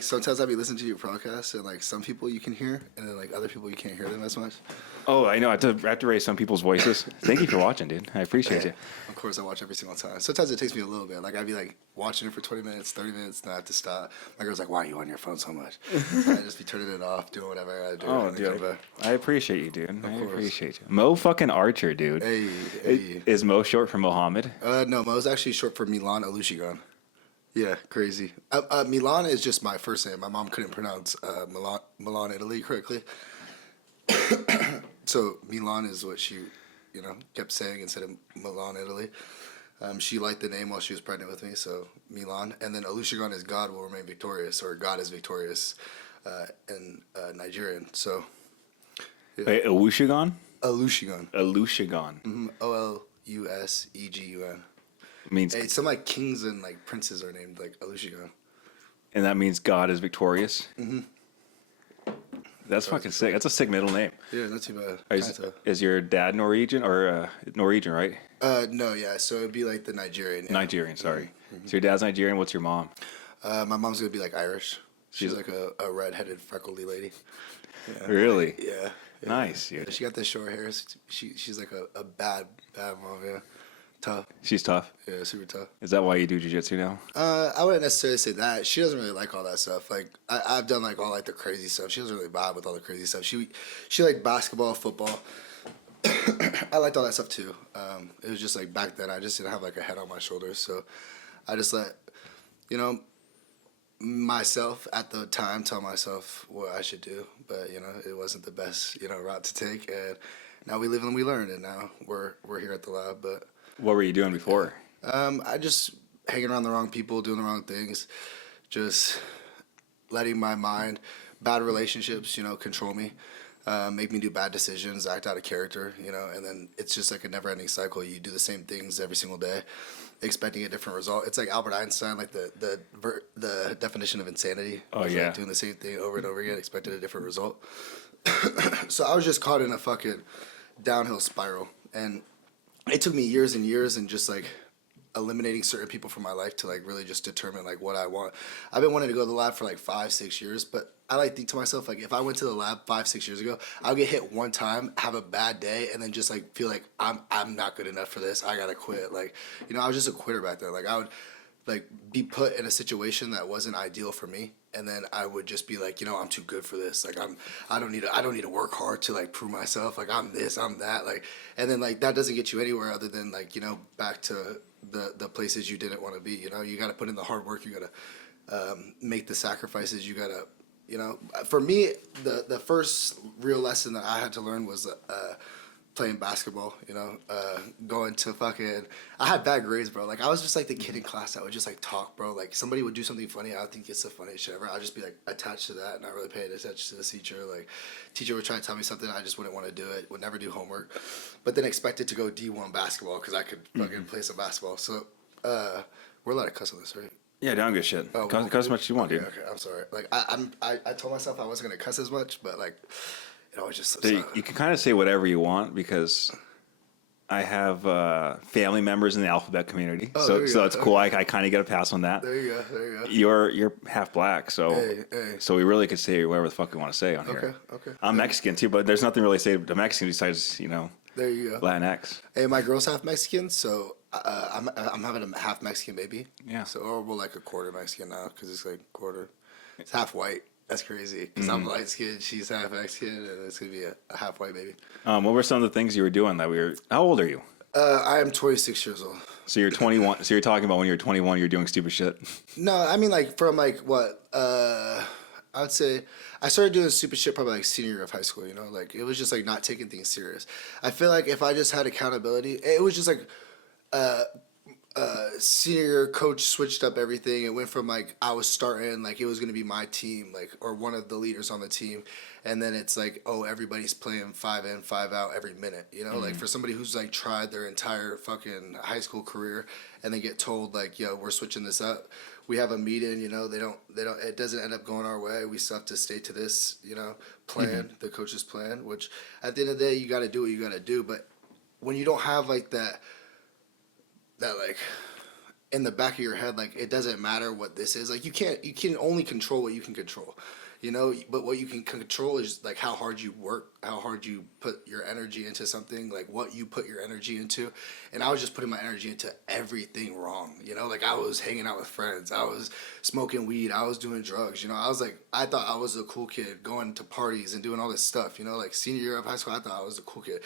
like sometimes I be listening to your podcast and like some people you can hear and then like other people you can't hear them as much. Oh, I know. I have to raise some people's voices. Thank you for watching, dude. I appreciate you. Of course, I watch every single time. Sometimes it takes me a little bit. Like I'd be like watching it for 20 minutes, 30 minutes, and I have to stop. My girl's like, "Why are you on your phone so much?" So I just be turning it off, doing whatever I do. Oh, and then come dude. back. I appreciate you, dude. I course. appreciate you. Mo fucking Archer, dude. Hey. Is Mo short for Mohammed? No, Mo's actually short for Milan Alushigan. Yeah, crazy. Milan is just my first name. My mom couldn't pronounce Milan, Italy correctly. So Milan is what she, kept saying instead of Milan, Italy. She liked the name while she was pregnant with me, so Milan. And then Alushigan is God will remain victorious, or God is victorious in Nigerian. So, yeah. Wait, Owushigan? Alushigan. Alushigan. Mm-hmm. Olushegun. Means, Hey, some like kings and like princes are named like Alushigan. and that means God is victorious? Mm-hmm. That's fucking sick. That's a sick middle name. Yeah, not too bad. Is your dad Norwegian or Norwegian, right? No, yeah. So it'd be like the Nigerian. Yeah. Nigerian, sorry. So your dad's Nigerian. What's your mom? My mom's gonna be like Irish. She's like a red-headed, freckledy lady. Yeah. Really? Yeah. Nice, dude. She got the short hair. She's like a bad mom. Yeah. Tough. She's tough. Yeah, super tough. Is that why you do jiu-jitsu now? I wouldn't necessarily say that. She doesn't really like all that stuff. Like I've done like all like the crazy stuff. She doesn't really vibe with all the crazy stuff. She liked basketball, football. I liked all that stuff too. It was just like back then I just didn't have like a head on my shoulders, so I just let myself at the time tell myself what I should do. But it wasn't the best route to take, and now we live and we learn, and now we're here at the lab. But What were you doing before? I just hanging around the wrong people, doing the wrong things, just letting my mind, bad relationships, control me, make me do bad decisions, act out of character, and then it's just like a never-ending cycle. You do the same things every single day, expecting a different result. It's like Albert Einstein, like the definition of insanity. Oh, was, yeah. like, doing the same thing over and over again, expecting a different result. So I was just caught in a fucking downhill spiral, and it took me years and years and just like eliminating certain people from my life to like really just determine like what I want. I've been wanting to go to the lab for like 5-6 years, but I like think to myself like if I went to the lab 5-6 years ago, I'll get hit one time, have a bad day, and then just like feel like I'm not good enough for this. I gotta quit. Like I was just a quitter back then. Like I would like be put in a situation that wasn't ideal for me, and then I would just be like, I'm too good for this. Like I don't need to work hard to like prove myself. Like I'm this, I'm that. Like, and then like that doesn't get you anywhere other than like back to the places you didn't want to be. You got to put in the hard work. You got to make the sacrifices. You got to for me the first real lesson that I had to learn was playing basketball, going to fucking, I had bad grades, bro. Like I was just like the kid in class that would just like talk, bro. Like somebody would do something funny, I would think it's the funniest shit ever. I'd just be like attached to that, not really paying attention to the teacher. Like teacher would try to tell me something, I just wouldn't want to do it, would never do homework, but then expected to go D1 basketball because I could fucking play some basketball. So we're allowed to cuss on this, right? Yeah, don't give a shit. Oh, cuss as much as you want, dude. Okay, I'm sorry. Like I told myself I wasn't gonna cuss as much, but like it always just slips So out. you can kind of say whatever you want because I have family members in the alphabet community, Oh, so it's cool. I kind of get a pass on that. There you go. You're half black, so Hey. so we really could say whatever the fuck we want to say on here. Okay. I'm Mexican too, but there's nothing really to say to Mexican besides There you go. Latinx. Hey, my girl's half Mexican, so I'm having a half Mexican baby. Yeah. So or we're like a quarter Mexican now because it's like quarter. It's half white. That's crazy because I'm light skinned, she's half Mexican, and it's gonna be a half white baby. What were some of the things you were doing that we were? How old are you? I am 26 years old. So you're 21. So you're talking about when you're 21, you're doing stupid shit. No, I mean like from like what I would say I started doing stupid shit probably like senior year of high school. Like it was just like not taking things serious. I feel like if I just had accountability, it was just like senior year coach switched up everything. It went from like I was starting like it was gonna be my team like or one of the leaders on the team, and then it's like everybody's playing 5 in 5 out every minute. Like for somebody who's like tried their entire fucking high school career and they get told like we're switching this up. We have a meeting. They don't. It doesn't end up going our way. We still have to stay to this plan, the coach's plan. Which at the end of the day you got to do what you got to do. But when you don't have like that like in the back of your head, like, it doesn't matter what this is. Like, you can only control what you can control, you know. But what you can control is like how hard you work, how hard you put your energy into something, like what you put your energy into. And I was just putting my energy into everything wrong, you know. Like, I was hanging out with friends, I was smoking weed, I was doing drugs, you know. I was like, I thought I was a cool kid going to parties and doing all this stuff, you know. Like, senior year of high school, I thought I was a cool kid.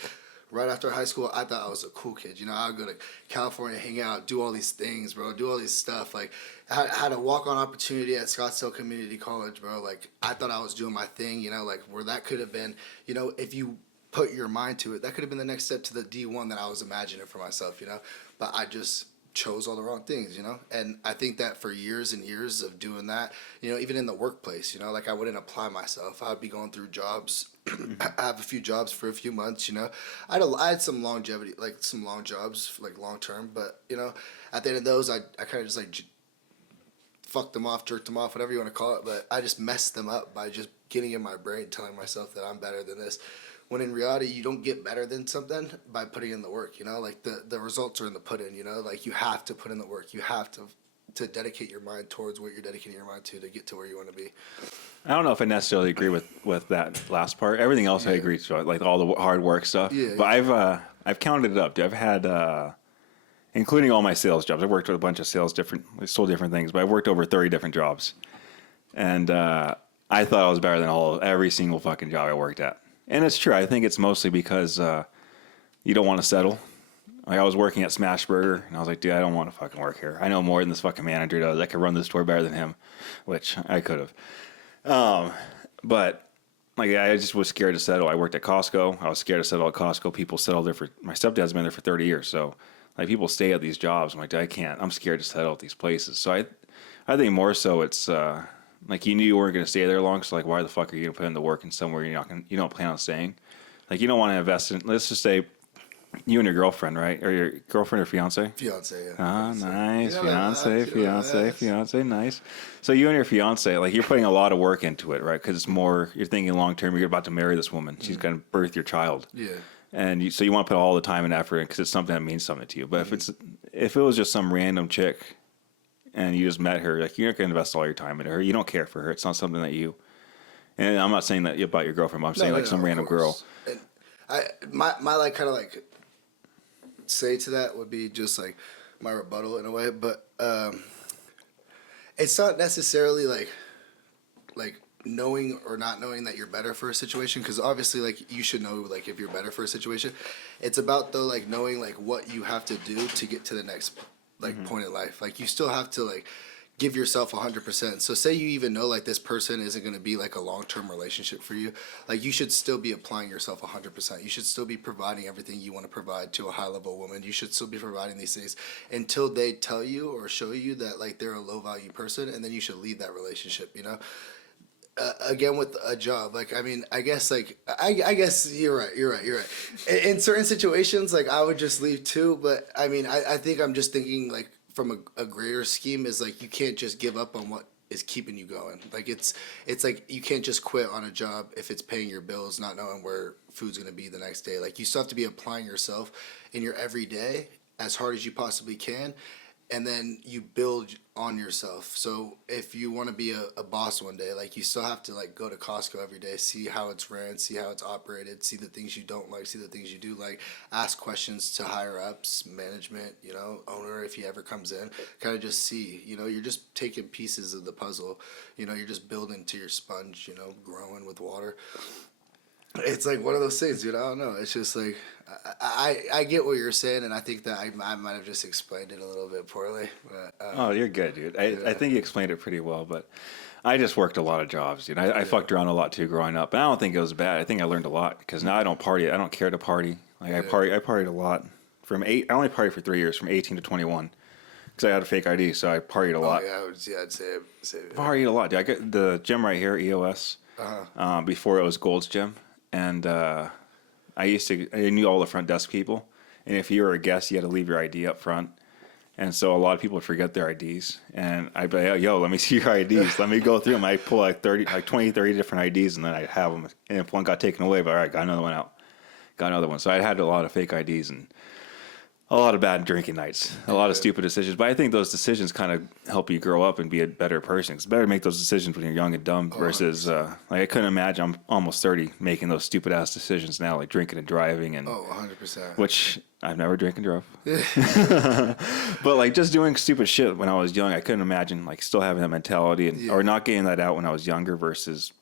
Right after high school, I thought I was a cool kid. You know, I would go to California, hang out, do all these things, bro, do all this stuff. Like, I had a walk-on opportunity at Scottsdale Community College, bro. Like, I thought I was doing my thing, you know, like, where that could have been, you know, if you put your mind to it, that could have been the next step to the D1 that I was imagining for myself, you know. But I just chose all the wrong things, you know. And I think that for years and years of doing that, you know, even in the workplace, you know, like, I wouldn't apply myself. I'd be going through jobs. I have a few jobs for a few months, you know. I had some longevity, like some long jobs, like long term, but, you know, at the end of those, I kind of just like fucked them off, jerked them off, whatever you want to call it. But I just messed them up by just getting in my brain, telling myself that I'm better than this. When in reality, you don't get better than something by putting in the work, you know. Like, the results are in the put in, you know. Like, you have to put in the work. You have to dedicate your mind towards what you're dedicating your mind to get to where you want to be. I don't know if I necessarily agree with that last part. Everything else I agree to, like all the hard work stuff. Yeah, But I've counted it up, dude. I've had, including all my sales jobs. I've worked with a bunch of sold different things, but I've worked over 30 different jobs. And I thought I was better than every single fucking job I worked at. And it's true. I think it's mostly because you don't want to settle. Like, I was working at Smashburger, and I was like, dude, I don't want to fucking work here. I know more than this fucking manager does. I could run this store better than him, which I could have. But like, I just was scared to settle. I worked at Costco. I was scared to settle at Costco. People settled there my stepdad's been there for 30 years. So like, people stay at these jobs. I'm like, I can't, I'm scared to settle at these places. So I think more so it's, like, you knew you weren't going to stay there long. So like, why the fuck are you going to put in the work in somewhere you don't plan on staying? Like, you don't want to invest in, let's just say you and your girlfriend, right? Or your girlfriend or fiance? Fiance, yeah. Ah, nice. You Fiance, fiance, nice. So you and your fiance, like, you're putting a lot of work into it, right? Because it's more, you're thinking long term, you're about to marry this woman. She's going to birth your child. Yeah. And so you want to put all the time and effort in because it's something that means something to you. But if it was just some random chick and you just met her, like, you're not going to invest all your time into her. You don't care for her. It's not something that you, and I'm not saying that about your girlfriend, but I'm saying like some random girl. And my like kind of like say to that would be just like my rebuttal in a way, but it's not necessarily like knowing or not knowing that you're better for a situation, because obviously, like, you should know, like, if you're better for a situation. It's about, though, like, knowing, like, what you have to do to get to the next, like, point in life. Like, you still have to, like, give yourself 100%. So say you even know, like, this person isn't going to be like a long-term relationship for you, like, you should still be applying yourself 100%. You should still be providing everything you want to provide to a high-level woman. You should still be providing these things until they tell you or show you that, like, they're a low-value person, and then you should leave that relationship, you know. Again, with a job, like, I mean, I guess, like, I guess you're right. In certain situations, like, I would just leave too, but I mean, I think I'm just thinking, like, from a greater scheme, is like, you can't just give up on what is keeping you going. Like, it's like, you can't just quit on a job if it's paying your bills, not knowing where food's gonna be the next day. Like, you still have to be applying yourself in your everyday as hard as you possibly can, and then you build on yourself. So if you want to be a boss one day, like, you still have to, like, go to Costco every day, see how it's ran, see how it's operated, see the things you don't like, see the things you do like, ask questions to higher ups, management, you know, owner, if he ever comes in, kind of just see, you know, you're just taking pieces of the puzzle, you know, you're just building to your sponge, you know, growing with water. It's like one of those things, dude. I don't know. It's just like, I get what you're saying, and I think that I might have just explained it a little bit poorly. But, Oh, you're good, dude. Yeah. I think you explained it pretty well, but I just worked a lot of jobs, dude. I fucked around a lot too growing up, and I don't think it was bad. I think I learned a lot because now I don't party. I don't care to party. Like, I partied a lot. I only partied for 3 years, from 18 to 21, because I had a fake ID, so I partied a lot. Oh, yeah, I'd say I partied a lot, dude. I got the gym right here, EOS, before it was Gold's Gym, and I knew all the front desk people, and if you were a guest, you had to leave your ID up front. And so a lot of people would forget their IDs, and I'd be like, yo, let me see your IDs. Let me go through them. I pull like 20, 30 different IDs, and then I have them. And if one got taken away, but all right, got another one out. Got another one. So I had a lot of fake IDs, and a lot of bad drinking nights, a lot of stupid decisions. But I think those decisions kind of help you grow up and be a better person. It's better to make those decisions when you're young and dumb versus like I couldn't imagine. I'm almost 30 making those stupid ass decisions now, like drinking and driving, and 100%. which I've never drank and drove. But like just doing stupid shit when I was young, I couldn't imagine like still having that mentality and or not getting that out when I was younger versus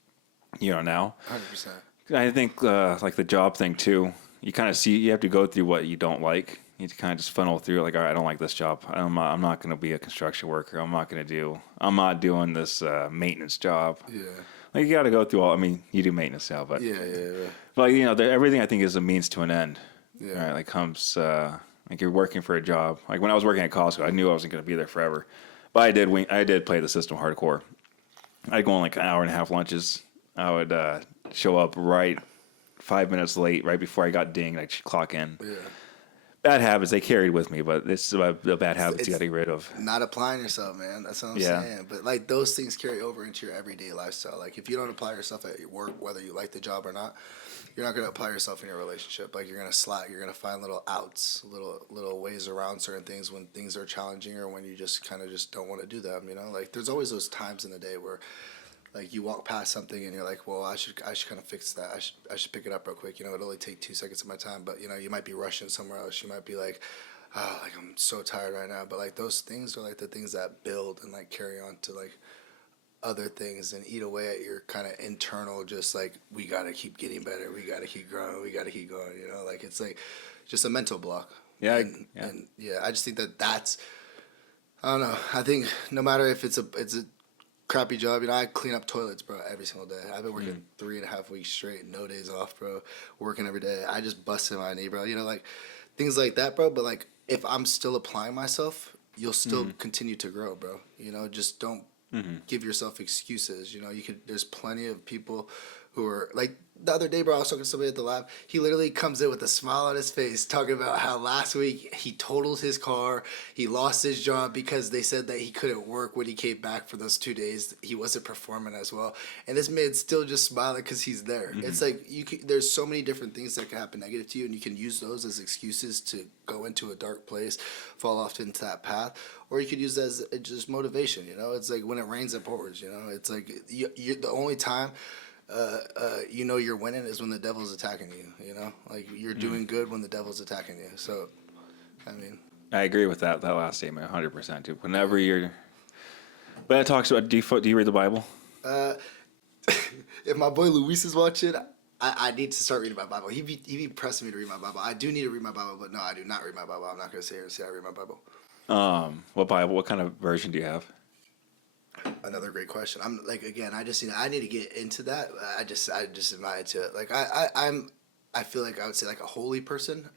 now. 100%. I think like the job thing too. You kind of see you have to go through what you don't like. You need to kind of just funnel through like, all right, I don't like this job. I'm not going to be a construction worker. I'm not doing this maintenance job. Yeah. Like you got to go through all. I mean, you do maintenance now, but Yeah. but everything I think is a means to an end. Yeah. Right? Like comes like you're working for a job. Like when I was working at Costco, I knew I wasn't going to be there forever. But I did play the system hardcore. I'd go on like an hour and a half lunches. I would show up right 5 minutes late, right before I got dinged. I'd clock in. Yeah. Bad habits they carried with me, but it's the bad habits you got to get rid of. Not applying yourself, man. That's what I'm saying. But like those things carry over into your everyday lifestyle. Like if you don't apply yourself at your work, whether you like the job or not, you're not gonna apply yourself in your relationship. Like you're gonna slack. You're gonna find little outs, little ways around certain things when things are challenging or when you just kind of just don't want to do them. Like there's always those times in the day where like you walk past something and you're like, well, I should kind of fix that. I should pick it up real quick. It'll only take 2 seconds of my time, but you might be rushing somewhere else. You might be like, like I'm so tired right now. But like those things are like the things that build and like carry on to like other things and eat away at your kind of internal, just like we gotta keep getting better. We gotta keep growing. We gotta keep going. Like it's like just a mental block. Yeah, and I just think that's. I don't know. I think no matter if it's a crappy job. I clean up toilets, bro, every single day. I've been working 3.5 weeks straight, no days off, bro. Working every day. I just busted my knee, bro. Like things like that, bro. But like if I'm still applying myself, you'll still continue to grow, bro. Just don't give yourself excuses. There's plenty of people who are like the other day, bro. I was talking to somebody at the lab. He literally comes in with a smile on his face, talking about how last week he totaled his car. He lost his job because they said that he couldn't work when he came back for those 2 days. He wasn't performing as well, and this man's still just smiling because he's there. It's like there's so many different things that can happen negative to you, and you can use those as excuses to go into a dark place, fall off into that path, or you could use that as just motivation. It's like when it rains, it pours. It's like you the only time. You're winning is when the devil's attacking you. Like you're doing good when the devil's attacking you. So, I mean, I agree with that last statement 100%. Dude. Whenever but it talks about do you read the Bible? If my boy Luis is watching, I need to start reading my Bible. He be pressing me to read my Bible. I do need to read my Bible, but no, I do not read my Bible. I'm not gonna sit here and say I read my Bible. What Bible? What kind of version do you have? Another great question. I'm like again. I need to get into that. I just admire to it. Like I feel like I would say like a holy person,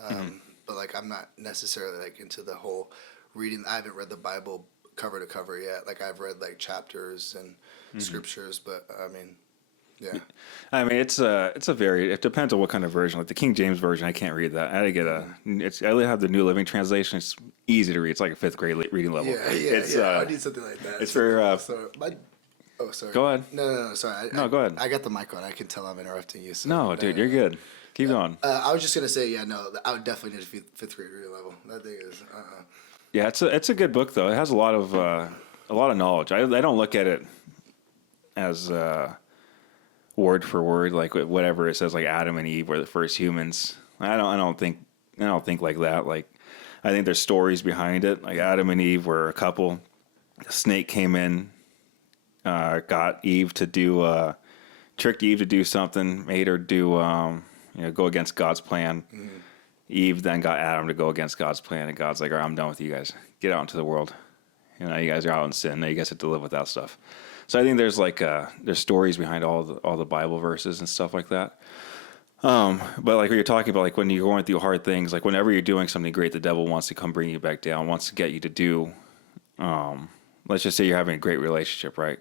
but like I'm not necessarily like into the whole reading. I haven't read the Bible cover to cover yet. Like I've read like chapters and scriptures, but I mean, yeah. I mean, it depends on what kind of version. Like the King James version, I can't read that. I had to get I have the New Living Translation. It's easy to read. It's like a 5th grade reading level. Yeah. I need something like that. It's for. Sorry. Go ahead. No, sorry. Go ahead. I got the mic on. I can tell I'm interrupting you. So no, dude, you're good. Keep going. I was just gonna say, I would definitely need a 5th grade reading level. That thing is. Yeah, it's a good book though. It has a lot of knowledge. I don't look at it as word for word, like whatever it says, like Adam and Eve were the first humans. I don't think like that. Like I think there's stories behind it. Like Adam and Eve were a couple. A snake came in, got Eve to do, tricked Eve to do something, made her do, go against God's plan. Eve then got Adam to go against God's plan, and God's like, all right, I'm done with you guys. Get out into the world. You guys are out in sin. Now you guys have to live with that stuff. So I think there's there's stories behind all the Bible verses and stuff like that. But like what you're talking about, like when you're going through hard things, like whenever you're doing something great, the devil wants to come bring you back down, wants to get you to do. Let's just say you're having a great relationship, right?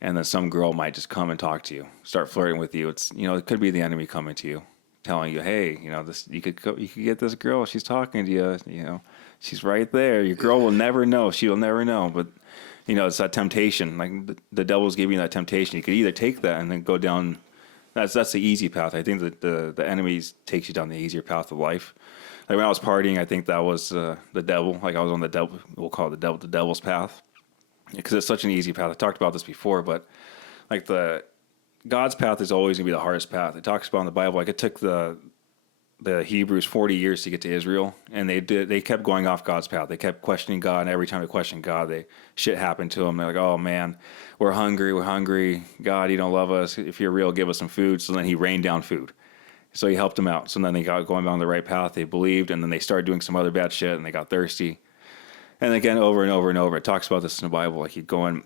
And then some girl might just come and talk to you, start flirting with you. It's it could be the enemy coming to you, telling you, hey, this you could get this girl. She's talking to you. She's right there. Your girl will never know. She will never know, but. It's that temptation. Like the devil's giving you that temptation. You could either take that and then go down. That's the easy path. I think that the enemy takes you down the easier path of life. Like when I was partying, I think that was the devil. Like I was on the devil. We'll call it the devil's path, because it's such an easy path. I talked about this before, but like the God's path is always gonna be the hardest path. It talks about in the Bible. Like it took the Hebrews 40 years to get to Israel, and they kept going off God's path. They kept questioning God, and every time they questioned God, shit happened to them. They're like, oh man, we're hungry. God, you don't love us. If you're real, give us some food. So then he rained down food. So he helped them out. So then they got going down the right path. They believed, and then they started doing some other bad shit, and they got thirsty. And again, over and over and over, it talks about this in the Bible. Like he'd go in,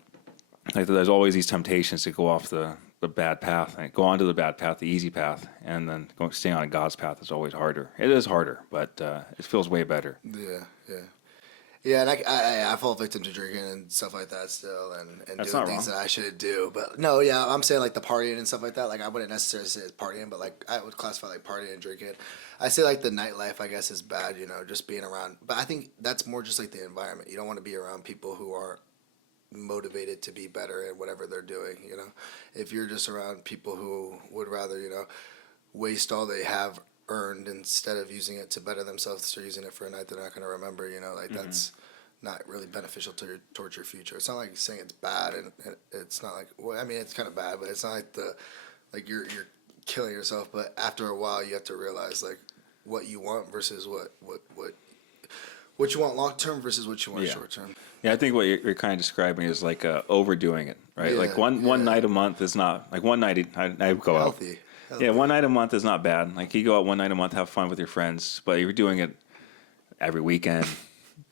like there's always these temptations to go off the bad path, and go onto the bad path, the easy path, and then staying on God's path is always harder. It is harder, but it feels way better. Yeah, and I fall victim to drinking and stuff like that still, and doing things that I shouldn't do. But no, yeah, I'm saying like the partying and stuff like that. Like I wouldn't necessarily say it's partying, but like I would classify like partying and drinking. I say like the nightlife, I guess, is bad. You know, just being around. But I think that's more just like the environment. You don't want to be around people who are motivated to be better at whatever they're doing. You know, if you're just around people who would rather, you know, waste all they have earned instead of using it to better themselves, or using it for a night they're not going to remember, you know, like that's not really beneficial towards your future. It's not like saying it's bad, and it's not like, well, I mean, it's kind of bad, but it's not like you're killing yourself. But after a while, you have to realize like what you want versus what you want long term versus what you want short term. Yeah, I think what you're kind of describing is like overdoing it, right? Like one night a month is not like one night. I go Healthy. out. Yeah, one night a month is not bad. Like you go out one night a month, have fun with your friends, but you're doing it every weekend,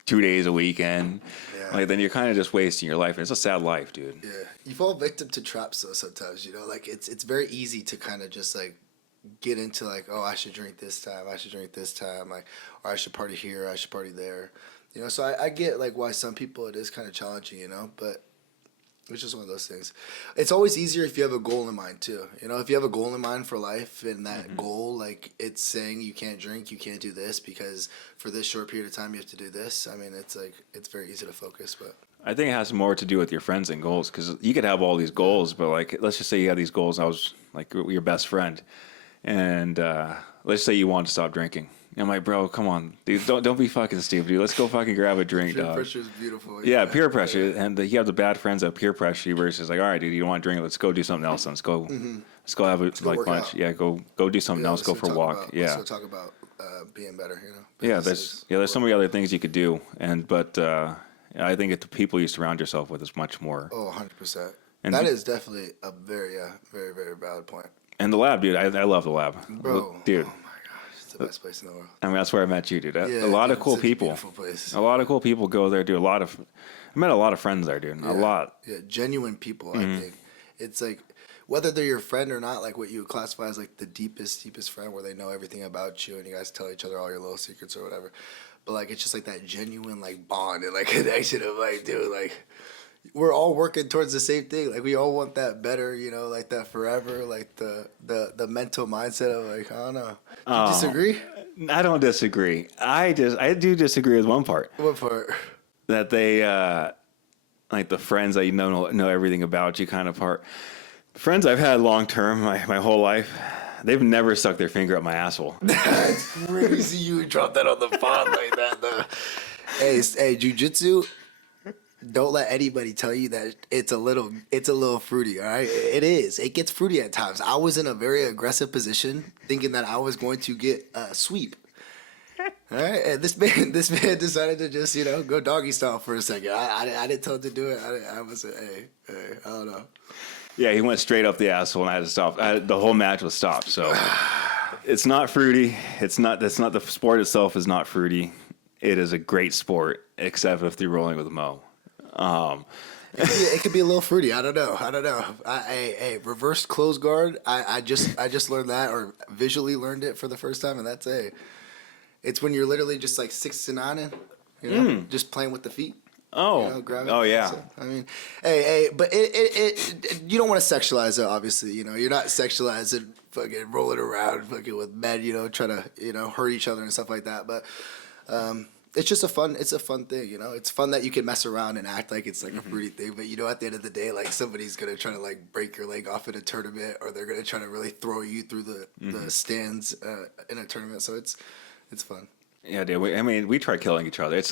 2 days a weekend. Yeah. Like then you're kind of just wasting your life. And it's a sad life, dude. Yeah, you fall victim to traps though sometimes. You know, like it's very easy to kind of just like get into like, oh, I should drink this time, like, or I should party here, I should party there. You know, so I get like why some people it is kind of challenging, you know, but it's just one of those things. It's always easier if you have a goal in mind too. You know, if you have a goal in mind for life, and that goal, like it's saying you can't drink, you can't do this because for this short period of time you have to do this. I mean, it's like it's very easy to focus, but I think it has more to do with your friends and goals, because you could have all these goals, but like let's just say you have these goals. I was like your best friend, and let's say you want to stop drinking. I'm like, bro, come on, dude, don't be fucking stupid, dude. Let's go fucking grab a drink, dog. Peer pressure is beautiful. Yeah, peer pressure, and you have the bad friends that peer pressure you versus like, all right, dude, you don't want to drink, let's go do something else. Let's go have a like lunch. Yeah, go do something else. Go for a walk. Let's go talk about being better. You know. Yeah, there's so many other things you could do, but I think the people you surround yourself with is much more. Oh, 100%. And that is definitely a very, very, very valid point. And the lab, dude, I love the lab, bro, dude. The best place in the world. I mean, that's where I met you, dude. A lot of cool people. Beautiful place. A lot of cool people go there, dude. I met a lot of friends there, dude. Yeah. A lot. Yeah, genuine people. I think it's like whether they're your friend or not, like what you would classify as like the deepest friend, where they know everything about you and you guys tell each other all your little secrets or whatever. But like it's just like that genuine like bond and like connection of like, dude, like we're all working towards the same thing. Like we all want that better, you know, like that forever, like the mental mindset of like, I don't know. Do you disagree? I don't disagree. I do disagree with one part. What part? That they like the friends that you know everything about you kind of part. Friends I've had long term my whole life, they've never stuck their finger up my asshole. That's crazy. You drop that on the pod like that though. Hey, jiu-jitsu. Don't let anybody tell you that it's a little fruity, all right? It is. It gets fruity at times. I was in a very aggressive position thinking that I was going to get a sweep. All right? And this man decided to just, you know, go doggy style for a second. I didn't tell him to do it. I was like, hey, I don't know. Yeah, he went straight up the asshole and I had to stop. The whole match was stopped. So it's not fruity. That's not the sport itself is not fruity. It is a great sport, except if you're rolling with Mo. It could be a little fruity. I don't know. Hey, reverse close guard. I just learned that, or visually learned it for the first time, and that's it's when you're literally just like 6 to 9, you know, just playing with the feet. Oh, you know, oh yeah. So, I mean, hey, but it you don't want to sexualize it. Obviously, you know, you're not sexualizing fucking rolling around fucking with men, you know, trying to, you know, hurt each other and stuff like that. But it's just a fun thing, you know. It's fun that you can mess around and act like it's like a fruity thing, but you know, at the end of the day, like somebody's gonna try to like break your leg off in a tournament, or they're gonna try to really throw you through the stands in a tournament. So it's fun. Yeah, dude. I mean, we try killing each other. Oh. It's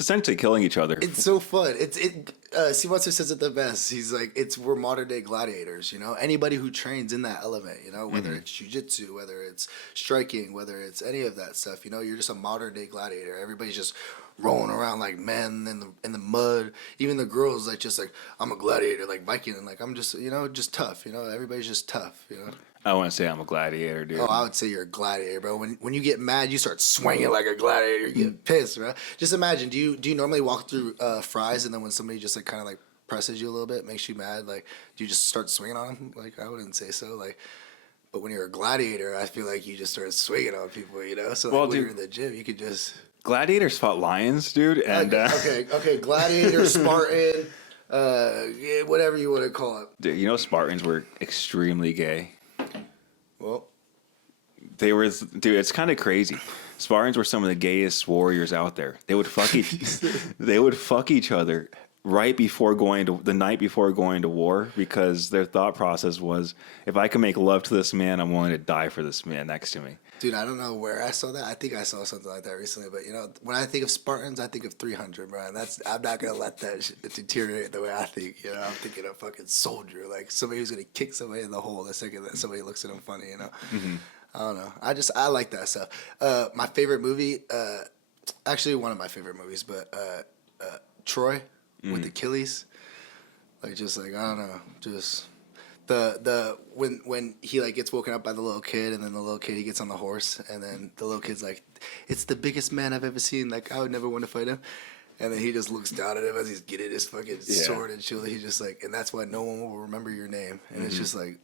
essentially killing each other. It's so fun. Steve Monster says it the best. He's like, we're modern day gladiators. You know, anybody who trains in that element. You know, whether it's jujitsu, whether it's striking, whether it's any of that stuff. You know, you're just a modern day gladiator. Everybody's just rolling around like men in the mud. Even the girls just like I'm a gladiator, like Viking, and like I'm just just tough. You know, everybody's just tough. You know. I wouldn't say I'm a gladiator, dude. Oh, I would say you're a gladiator, bro. When you get mad, you start swinging like a gladiator. You get pissed, bro. Just imagine. Do you normally walk through fries, and then when somebody just like kind of like presses you a little bit, makes you mad, like do you just start swinging on them? Like I wouldn't say so. Like, but when you're a gladiator, I feel like you just start swinging on people. You know. So like, when you're in the gym, you could just. Gladiators fought lions, dude. And okay, gladiator, Spartan, yeah, whatever you want to call it. Dude, you know Spartans were extremely gay. Well, they were, dude. It's kind of crazy. Spartans were some of the gayest warriors out there. They would fuck each other right before the night before going to war because their thought process was, if I can make love to this man, I'm willing to die for this man next to me. Dude, I don't know where I saw that. I think I saw something like that recently. But when I think of Spartans, I think of 300, bro. And I'm not gonna let that shit deteriorate the way I think. You know, I'm thinking of fucking soldier, like somebody who's gonna kick somebody in the hole the second that somebody looks at them funny. You know, I don't know. I like that stuff. My favorite movie, actually one of my favorite movies, but Troy with Achilles. Like just like I don't know, just. When he like gets woken up by the little kid and then the little kid he gets on the horse and then the little kid's like, it's the biggest man I've ever seen, like I would never want to fight him, and then he just looks down at him as he's getting his fucking sword and shield. He's just like, and that's why no one will remember your name, and it's just like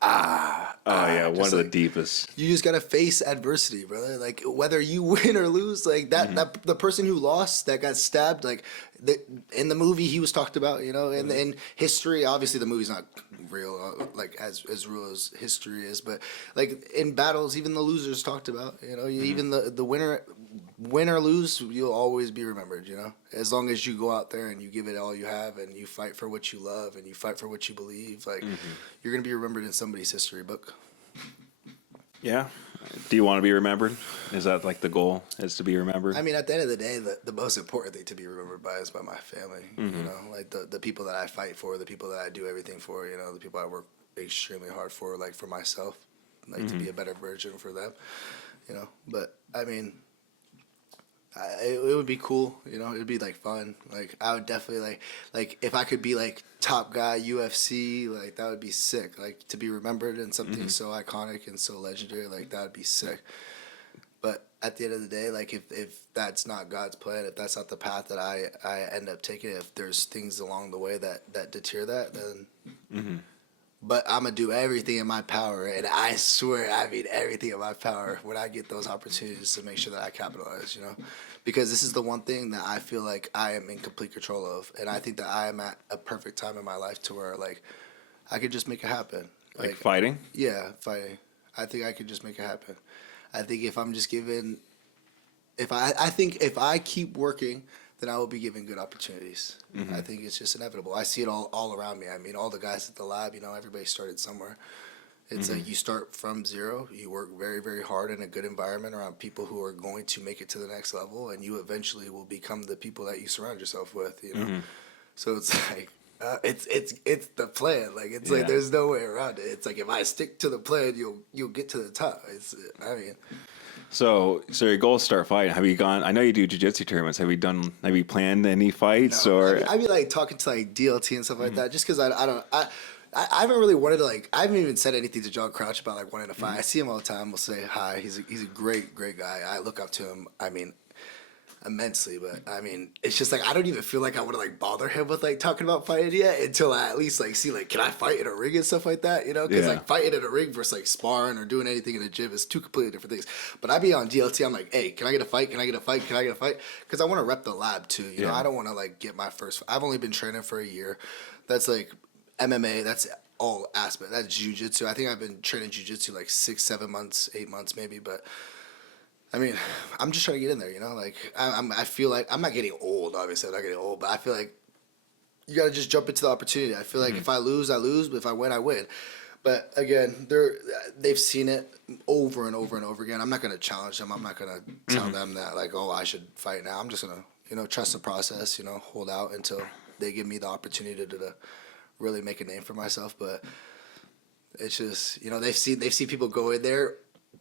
one of the deepest. You just gotta face adversity, brother. Like whether you win or lose, like that the person who lost that got stabbed, like in the movie he was talked about, you know, in history. Obviously, the movie's not real, like as real as history is, but like in battles, even the losers talked about. You know, even the winner. Win or lose, you'll always be remembered, you know? As long as you go out there and you give it all you have and you fight for what you love and you fight for what you believe, like, you're going to be remembered in somebody's history book. Yeah. Do you want to be remembered? Is that, like, the goal, is to be remembered? I mean, at the end of the day, the most important thing to be remembered by is by my family, you know? Like, the people that I fight for, the people that I do everything for, you know? The people I work extremely hard for, like, for myself, like, to be a better version for them, you know? But, I mean... it would be cool, you know. It'd be like fun. Like I would definitely like if I could be like top guy UFC, like that would be sick. Like to be remembered in something so iconic and so legendary, like that would be sick. But at the end of the day, like if that's not God's plan, if that's not the path that I end up taking, if there's things along the way that deter that, then. But I'm going to do everything in my power, and I swear I mean everything in my power when I get those opportunities to make sure that I capitalize, you know? Because this is the one thing that I feel like I am in complete control of, and I think that I am at a perfect time in my life to where, like, I could just make it happen. Like fighting? Yeah, fighting. I think I could just make it happen. I think if I'm just given... I think if I keep working... then I will be given good opportunities. I think it's just inevitable. I see it all around me. I mean, all the guys at the lab, you know, everybody started somewhere. It's like you start from zero. You work very, very hard in a good environment around people who are going to make it to the next level, and you eventually will become the people that you surround yourself with, you know? So it's like, it's the plan. Like, it's like there's no way around it. It's like if I stick to the plan, you'll get to the top. I mean... So your goal is to start fighting. Have you gone? I know you do jiu-jitsu tournaments. Have you planned any fights or? I mean, like talking to like DLT and stuff like that. Just because I haven't really wanted to like. I haven't even said anything to John Crouch about like wanting to fight. I see him all the time. We'll say hi. He's a great guy. I look up to him. I mean, immensely. But I mean, it's just like I don't even feel like I want to like bother him with like talking about fighting yet until I at least like see like can I fight in a ring and stuff like that, you know? Because like fighting in a ring versus like sparring or doing anything in a gym is two completely different things. But I be on DLT, I'm like, hey, can I get a fight? Can I get a fight? Can I get a fight? Because I want to rep the lab too, you know? I don't want to like get my first. I've only been training for a year. That's like MMA. That's all aspect. That's jiu-jitsu. I think I've been training jiu-jitsu like 6, 7 months, 8 months maybe, but. I mean, I'm just trying to get in there, you know? Like, I feel like, I'm not getting old, obviously, I'm not getting old, but I feel like you got to just jump into the opportunity. I feel like if I lose, I lose, but if I win, I win. But again, they've seen it over and over and over again. I'm not gonna challenge them. I'm not gonna tell them that like, oh, I should fight now. I'm just gonna, trust the process. Hold out until they give me the opportunity to really make a name for myself. But it's just, they've seen people go in there,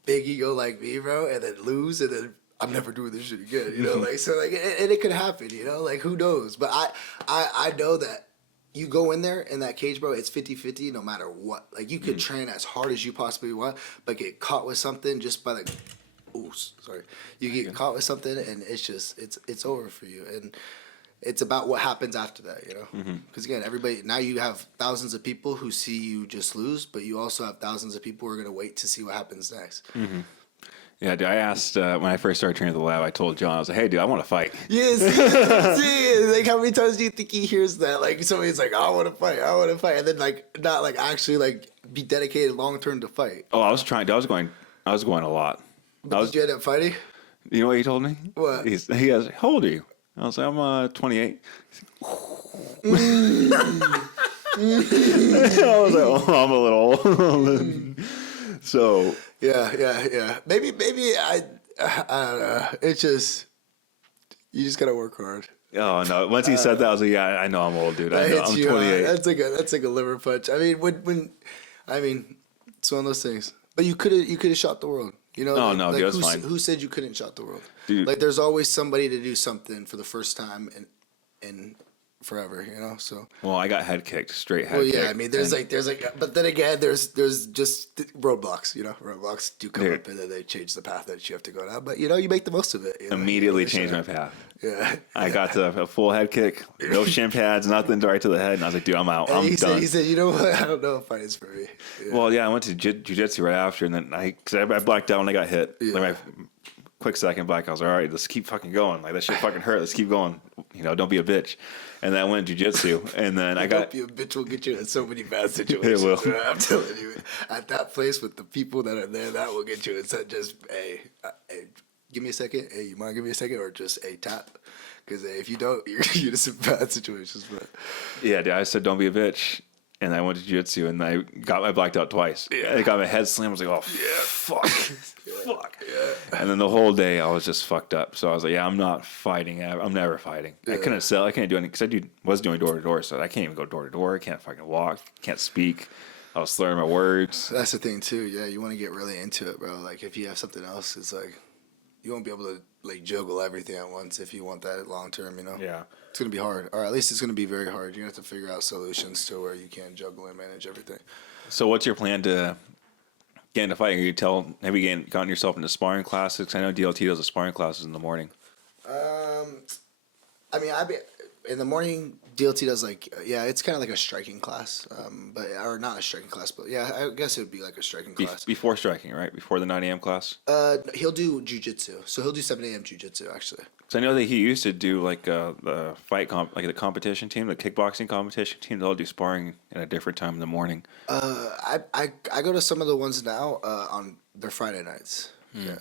big ego like me, bro, and then lose, and then I'm never doing this shit again. And it could happen. Like who knows? But I know that. You go in there in that cage, bro, it's 50-50 no matter what. Like, you could train as hard as you possibly want, but get caught with something just by the... Ooh, sorry. You get caught with something, and it's just... It's over for you. And it's about what happens after that, Because, again, everybody... Now you have thousands of people who see you just lose, but you also have thousands of people who are going to wait to see what happens next. Mm-hmm. Yeah, dude, I asked, when I first started training at the lab, I told John, I was like, hey, dude, I want to fight. Yes, like, how many times do you think he hears that? Like, somebody's like, I want to fight, and then, like, not, like, actually, like, be dedicated long-term to fight. Oh, I was going a lot. Did you end up fighting? You know what he told me? What? He goes, how old are you? I was like, I'm 28. I was like, oh, I'm a little old. So... Yeah. Maybe I don't know. It's just you just gotta work hard. Oh no! Once he said that, I was like, "Yeah, I know I'm old, dude. I know, I'm 28." That's like a liver punch. I mean, it's one of those things. But you could have shot the world. Oh like, no, dude, that's fine. Who said you couldn't shot the world? Dude. Like there's always somebody to do something for the first time in forever, So Well, I got head kicked, straight head. yeah, kicked, I mean, there's but then again, there's just roadblocks, roadblocks do come up, and then they change the path that you have to go down. But you make the most of it. Immediately changed my path. Yeah, I got to a full head kick, no shin pads, nothing right to the head, and I was like, dude, I'm out. I'm done. He said, you know what? I don't know if fighting's for me. Yeah. Well, yeah, I went to jiu-jitsu right after, and then I blacked out when I got hit. Yeah. Like my quick second black, I was like, all right, let's keep fucking going. Like that shit fucking hurt. Let's keep going. Don't be a bitch. And then I went to jiu-jitsu, and then I got... Don't be a bitch will get you in so many bad situations. It will. Bro. I'm telling you, at that place with the people that are there, that will get you in such just, hey, give me a second. Hey, you mind give me a second? Or just, hey, tap. Because if you don't, you're just in bad situations. But yeah, dude, I said, don't be a bitch. And I went to jiu-jitsu, and I got my blacked out twice. Yeah. I got my head slammed. I was like, oh, fuck. Fuck. Yeah. And then the whole day, I was just fucked up. So I was like, yeah, I'm not fighting. I'm never fighting. Yeah. I couldn't sell. I couldn't do anything. Because was doing door-to-door, so I can't even go door-to-door. I can't fucking walk. Can't speak. I was slurring my words. That's the thing, too. Yeah, you want to get really into it, bro. Like, if you have something else, it's like, you won't be able to, like, juggle everything at once if you want that long-term, Yeah. It's going to be hard. Or at least it's going to be very hard. You're going to have to figure out solutions to where you can juggle and manage everything. So what's your plan to get into fighting? Have you gotten yourself into sparring classes? 'Cause I know DLT does the sparring classes in the morning. I mean, in the morning, DLT does it's kind of like a striking class, or not a striking class, but yeah, I guess it would be like a striking class. Before striking, right? Before the 9 a.m. class? He'll do jujitsu, so he'll do 7 a.m. jujitsu actually. So I know that he used to do like the fight like the competition team, the kickboxing competition team. They'll do sparring at a different time in the morning. I go to some of the ones now on their Friday nights. Yeah,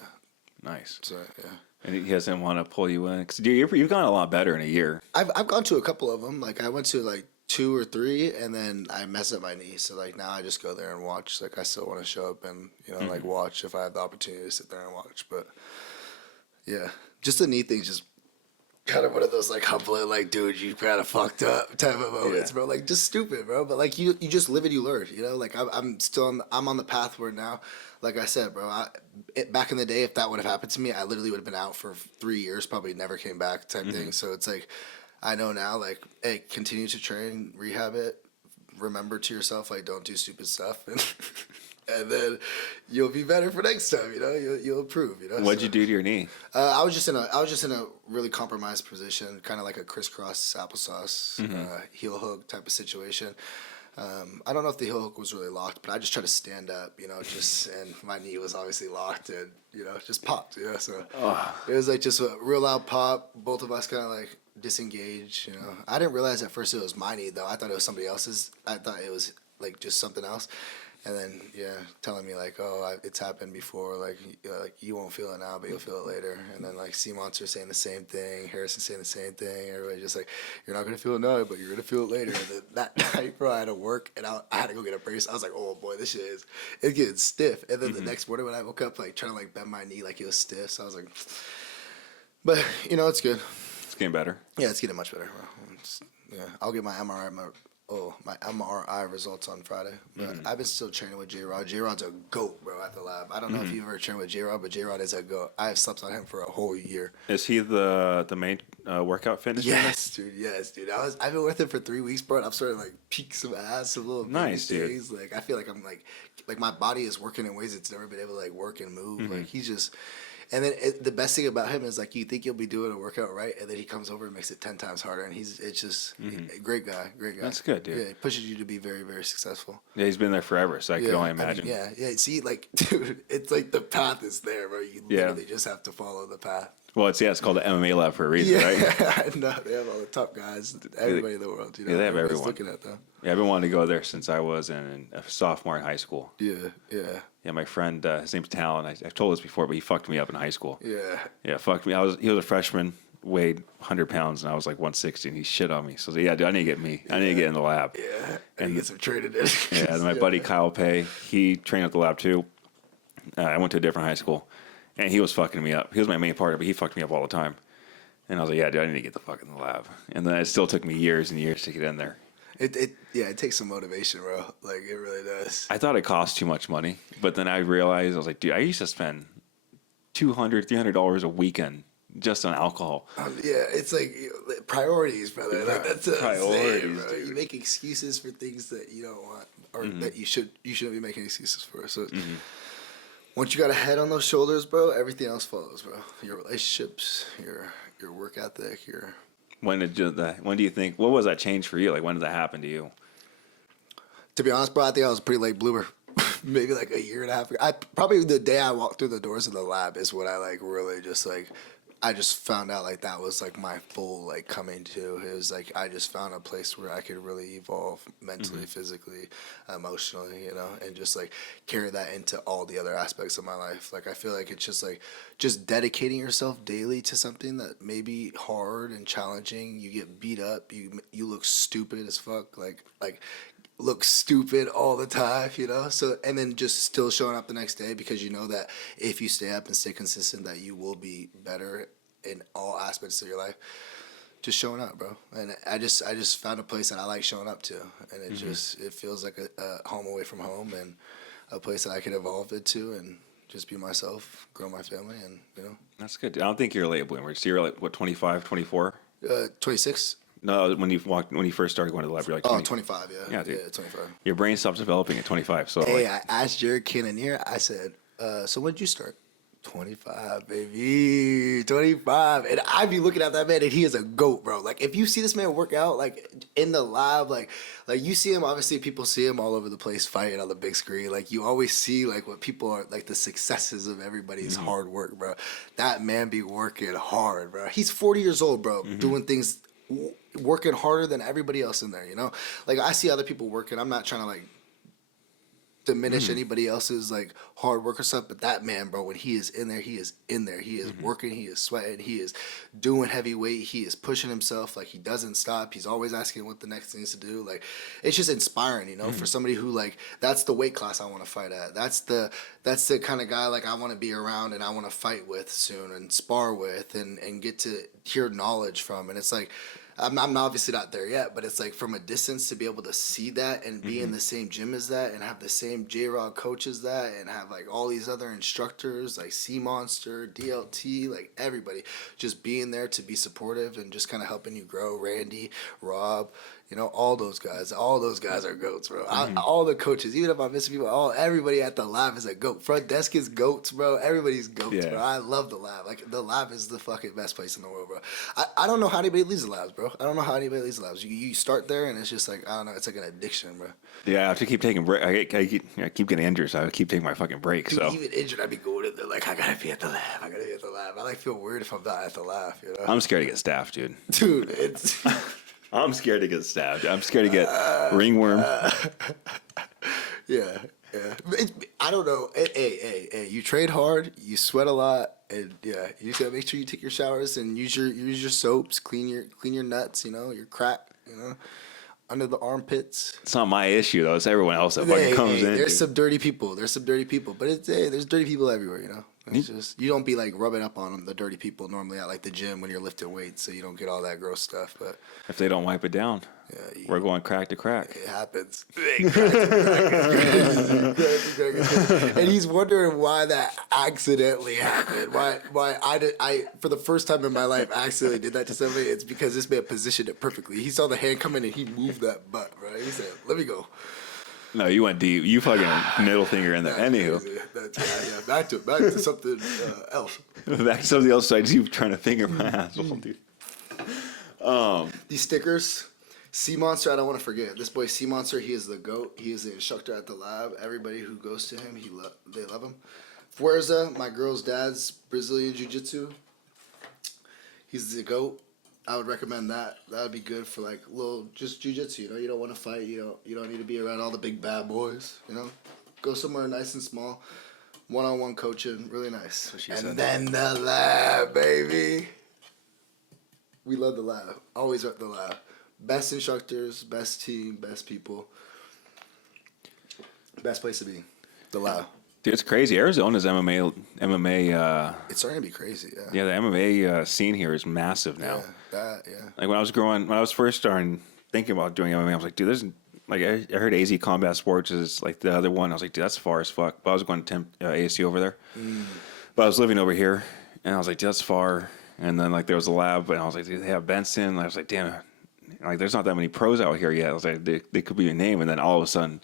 nice. So yeah. And he doesn't want to pull you in because you've gotten a lot better in a year. I've gone to a couple of them. Like I went to like 2 or 3, and then I messed up my knee. So like now I just go there and watch. Like I still want to show up and like watch if I have the opportunity to sit there and watch. But yeah, just the knee thing's just kind of one of those like humbling, like dude, you kind of fucked up type of moments, bro. Like just stupid, bro. But like you just live and you learn. Like I'm still I'm on the path where now. Like I said, bro, back in the day, if that would have happened to me, I literally would have been out for 3 years, probably never came back type thing. So it's like, I know now, like, hey, continue to train, rehab it, remember to yourself, like, don't do stupid stuff, and then you'll be better for next time. You'll improve. What'd you do to your knee? I was just in a really compromised position, kind of like a crisscross applesauce heel hook type of situation. I don't know if the heel hook was really locked, but I just tried to stand up, and my knee was obviously locked and, just popped, so it was like just a real loud pop. Both of us kind of like disengaged, I didn't realize at first it was my knee though. I thought it was somebody else's. I thought it was like just something else. And then, telling me like, oh, it's happened before. Like you won't feel it now, but you'll feel it later. And then like Sea Monster saying the same thing, Harrison saying the same thing. Everybody just like, you're not gonna feel it now, but you're gonna feel it later. And then that night, bro, I had to work and I had to go get a brace. I was like, oh boy, this shit it's getting stiff. And then the next morning when I woke up, like trying to like bend my knee like it was stiff. So I was like, but it's good. It's getting better. Yeah, it's getting much better, bro. I'll get my MRI results on Friday. But I've been still training with J-Rod. J-Rod's a GOAT, bro, at the lab. I don't know if you've ever trained with J-Rod, but J-Rod is a GOAT. I have slept on him for a whole year. Is he the main workout fitness trainer? Yes, dude. I've been with him for 3 weeks, bro, and I'm starting to like peak some ass, some little nice, dude. things. Like I feel like I'm like my body is working in ways it's never been able to like work and move. Like he's just. And then the best thing about him is like you think you'll be doing a workout right, and then he comes over and makes it 10 times harder. And it's just a great guy. That's good, dude. Yeah, he pushes you to be very, very successful. Yeah, he's been there forever, so I can only imagine. Yeah. See, like, dude, it's like the path is there, bro. You literally just have to follow the path. Well, it's called the MMA lab for a reason, right? I know. They have all the top guys, everybody in the world. Yeah, they have everyone. Looking at them. Yeah, I've been wanting to go there since I was a sophomore in high school. Yeah. Yeah, my friend, his name's Talon. I've told this before, but he fucked me up in high school. Yeah. Yeah, fucked me. He was a freshman, weighed 100 pounds, and I was like 160, and he shit on me. So yeah, dude, I need to get me. I need to get in the lab. Yeah, and get some training in. Yeah, and my buddy Kyle Pay, he trained at the lab too. I went to a different high school, and he was fucking me up. He was my main partner, but he fucked me up all the time. And I was like, yeah, dude, I need to get the fuck in the lab. And then it still took me years and years to get in there. It takes some motivation, bro. Like, it really does. I thought it cost too much money, but then I realized, I was like, dude, I used to spend $200, $300 a weekend just on alcohol. Yeah, it's like priorities, brother. Like, that's priorities, bro. dude. You make excuses for things that you don't want, or that you shouldn't be making excuses for. So once you got a head on those shoulders, bro, everything else follows, bro. Your relationships, your work ethic, your. When do you think? What was that change for you? Like, when did that happen to you? To be honest, bro, I think I was a pretty late bloomer. Maybe like a year and a half ago. Probably the day I walked through the doors of the lab is when I like really just like. I just found out like that was like my full like coming to. It was like I just found a place where I could really evolve mentally, physically, emotionally, and just like carry that into all the other aspects of my life. Like I feel like it's just like just dedicating yourself daily to something that may be hard and challenging. You get beat up, you look stupid as fuck, like look stupid all the time, so and then just still showing up the next day because you know that if you stay up and stay consistent that you will be better in all aspects of your life. Just showing up, bro. And I just found a place that I like showing up to, and it feels like a home away from home and a place that I can evolve into and just be myself, grow my family, and That's good. I don't think you're a late bloomer. So you're like what, 25, 24? 26. No, when you first started going to the lab, you're like 20. 25, yeah. Yeah, dude. Yeah, 25. Your brain stops developing at 25. So hey, I asked Jared Cannonier, I said, so when did you start? 25, baby. 25. And I be looking at that man and he is a GOAT, bro. Like, if you see this man work out, like, in the lab, like you see him, obviously people see him all over the place fighting on the big screen. Like, you always see, like, what people are, like, the successes of everybody's hard work, bro. That man be working hard, bro. He's 40 years old, bro, doing things, working harder than everybody else in there, Like, I see other people working. I'm not trying to, like, diminish anybody else's like hard work or stuff, but that man, bro, when he is in there, he is working, he is sweating, he is doing heavy weight, he is pushing himself, like he doesn't stop, he's always asking what the next thing is to do. Like, it's just inspiring, for somebody who like that's the weight class I want to fight at, that's the kind of guy like I want to be around and I want to fight with soon and spar with and get to hear knowledge from. And it's like I'm obviously not there yet, but it's like from a distance to be able to see that and be in the same gym as that and have the same J-Rod coach as that and have like all these other instructors like Sea Monster, DLT, like everybody just being there to be supportive and just kind of helping you grow. Randy, Rob, all those guys are GOATs, bro. All the coaches, even if I'm missing people, everybody at the lab is a GOAT. Front desk is GOATs, bro. Everybody's GOATs, bro. I love the lab. Like, the lab is the fucking best place in the world, bro. I don't know how anybody leaves the labs, bro. I don't know how anybody leaves the labs. You start there, and it's just like, I don't know, it's like an addiction, bro. Yeah, I have to keep taking breaks. I keep getting injured, so I keep taking my fucking breaks. Dude, even injured, I'd be going in there like, I gotta be at the lab. I like feel weird if I'm not at the lab, I'm scared to get staffed, dude. Dude, it's... I'm scared to get stabbed. I'm scared to get ringworm. Yeah. Yeah, I don't know. Hey, you train hard, you sweat a lot, and yeah, you just gotta make sure you take your showers and use your soaps, clean your nuts, your crack, under the armpits. It's not my issue though. It's everyone else that fucking Hey, comes in. there's Dude. some dirty people. There's some dirty people, but there's dirty people everywhere. It's just you don't be like rubbing up on the dirty people normally at like the gym when you're lifting weights, so you don't get all that gross stuff. But If they don't wipe it down, yeah, we're going crack to crack. it happens. And he's wondering why that accidentally happened. Why I for the first time in my life accidentally did that to somebody. It's because this man positioned it perfectly. He saw the hand coming and he moved that butt, right? He said, "Let me go." No, you went deep. You fucking middle finger in there. Anywho, Yeah, back to something else. back to something else. So I do trying to finger my asshole, dude. These stickers, Sea Monster, I don't want to forget. This boy Sea Monster, he is the GOAT. He is the instructor at the lab. Everybody who goes to him, they love him. Fuerza, my girl's dad's Brazilian Jiu-Jitsu. He's the GOAT. I would recommend that. That would be good for like little just jiu-jitsu. You don't want to fight. You don't need to be around all the big bad boys. Go somewhere nice and small. One-on-one coaching, really nice. And then the lab, baby. We love the lab. Always at the lab. Best instructors, best team, best people. Best place to be. The lab. Dude, it's crazy. Arizona's MMA. It's starting to be crazy. Yeah. Yeah, the MMA scene here is massive now. Yeah. Like when I was first starting thinking about doing MMA, I was like, dude, there's like I heard AZ Combat Sports is like the other one. I was like, dude, that's far as fuck. But I was going to ASU over there. But I was living over here, and I was like, dude, that's far. And then like there was a lab, and I was like, dude, they have Benson. And I was like, damn, like there's not that many pros out here yet. I was like, they could be a name, and then all of a sudden,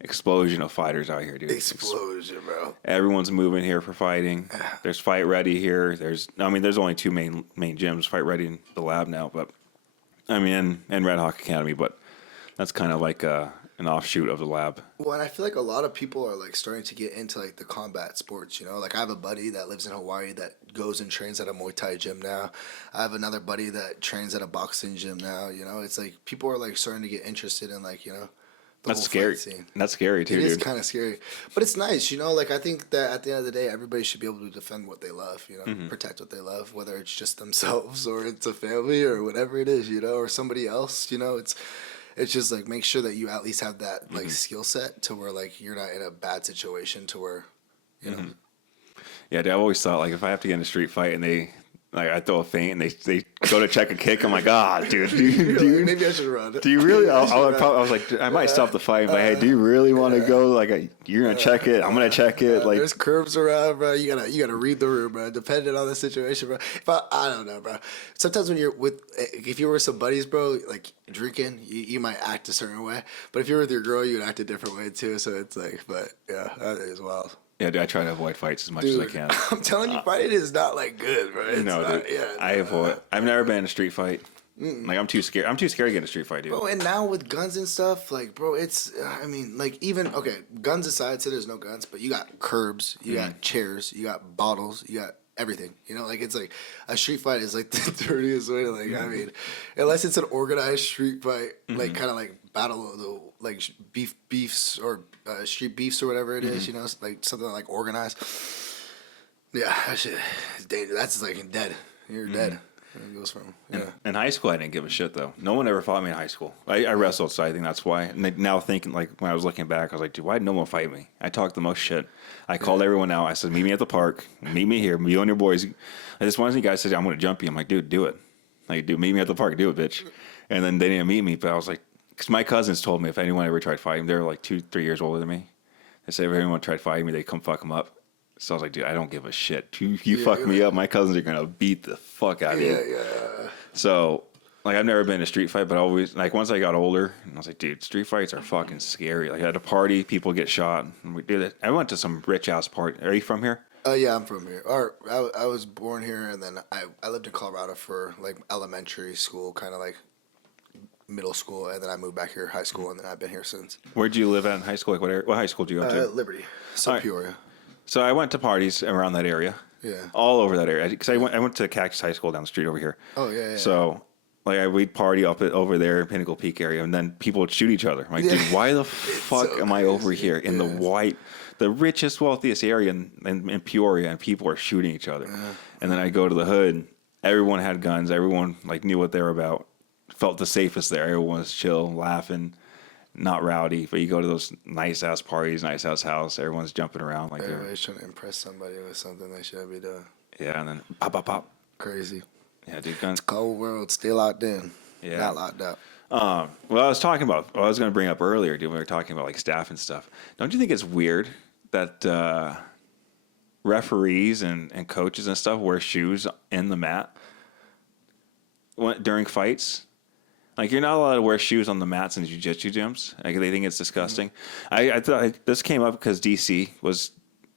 explosion of fighters out here, dude. Explosion, bro. Everyone's moving here for fighting. There's Fight Ready here. There's only two main gyms, Fight Ready and the lab now, but I mean, and Red Hawk Academy, but that's kind of like an offshoot of the lab. Well, and I feel like a lot of people are like starting to get into like the combat sports, Like I have a buddy that lives in Hawaii that goes and trains at a Muay Thai gym now. I have another buddy that trains at a boxing gym now, It's like people are like starting to get interested in like, That's scary. That's scary too, dude. It is dude. kind of scary, but it's nice, Like I think that at the end of the day, everybody should be able to defend what they love, protect what they love, whether it's just themselves or it's a family or whatever it is, or somebody else. It's just like make sure that you at least have that like skill set to where like you're not in a bad situation to where, know. Yeah, dude, I've always thought like if I have to get in a street fight and I throw a feint and they go to check a kick, I'm like, dude, Maybe I should run. do you really? I was like, I might stop the fight, but hey, do you really want to go? Like, you're gonna check it. I'm gonna check it. Like, there's curves around, bro. You gotta read the room, bro. Depending on the situation, bro. I don't know, bro. Sometimes when if you were with some buddies, bro, like drinking, you might act a certain way. But if you're with your girl, you would act a different way too. So it's like, but yeah, that is wild. yeah, dude, I try to avoid fights as much as I can. I'm telling you, fighting is not like good, bro. It's No, not, dude, yeah, I avoid. I've never been in a street fight. Like I'm too scared. I'm too scared to get in a street fight, dude. Bro, and now with guns and stuff, like, bro, it's, I mean, like, even, okay, guns aside, say there's no guns, but you got curbs, you got chairs, you got bottles, you got everything, like, it's like, a street fight is, like, the dirtiest way to, like, I mean, unless it's an organized street fight, like, kind of like battle of the, like, beefs, or street beefs, or whatever it is, like, something, like, organized. Yeah, that shit is dangerous. That's, like, dead. You're dead. It goes from, In high school, I didn't give a shit though. No one ever fought me in high school. I wrestled, so I think that's why. And now thinking, like when I was looking back, I was like, dude, why did no one fight me? I talked the most shit. I called everyone out. I said, meet me at the park. Meet me here. You and your boys. And this one guy said, I'm going to jump you. I'm like, dude, do it. Like, dude, meet me at the park. Do it, bitch. And then they didn't meet me, but I was like, because my cousins told me if anyone ever tried fighting, they were like 2-3 years older than me. They said if anyone tried fighting me, they'd come fuck them up. So I was like, dude, I don't give a shit. You fuck me up, my cousins are going to beat the fuck out of you. Yeah. So, like, I've never been in a street fight, but always, like, once I got older, I was like, dude, street fights are fucking scary. Like, at a party, people get shot, and we do that. I went to some rich-ass party. Are you from here? Yeah, I'm from here. Or I was born here, and then I lived in Colorado for, like, elementary school, kind of like middle school, and then I moved back here, high school, and then I've been here since. Where'd you live at in high school? Like, what high school did you go to? Liberty. So All right. Peoria. So I went to parties around that area. Yeah. All over that area. Because I went to Cactus High School down the street over here. Oh, yeah. So like we'd party up over there in Pinnacle Peak area, and then people would shoot each other. I'm like, dude, why the fuck so am I over here in Yeah. the richest, wealthiest area in Peoria, and people are shooting each other? And then I go to the hood. Everyone had guns. Everyone like knew what they were about. Felt the safest there. Everyone was chill, laughing, not rowdy. But you go to those nice ass parties, nice ass house. Everyone's jumping around like they're Everybody's trying to impress somebody with something they shouldn't be doing. yeah. And then pop, pop, pop. Crazy. Yeah, dude, guns. Cold world, still locked in. Yeah. Not locked up. Well, I was talking about. What I was going to bring up earlier, dude. When we were talking about like staff and stuff. Don't you think it's weird that referees and coaches and stuff wear shoes in the mat during fights? Like you're not allowed to wear shoes on the mats in jiu-jitsu gyms. Like they think it's disgusting. I thought this came up because DC was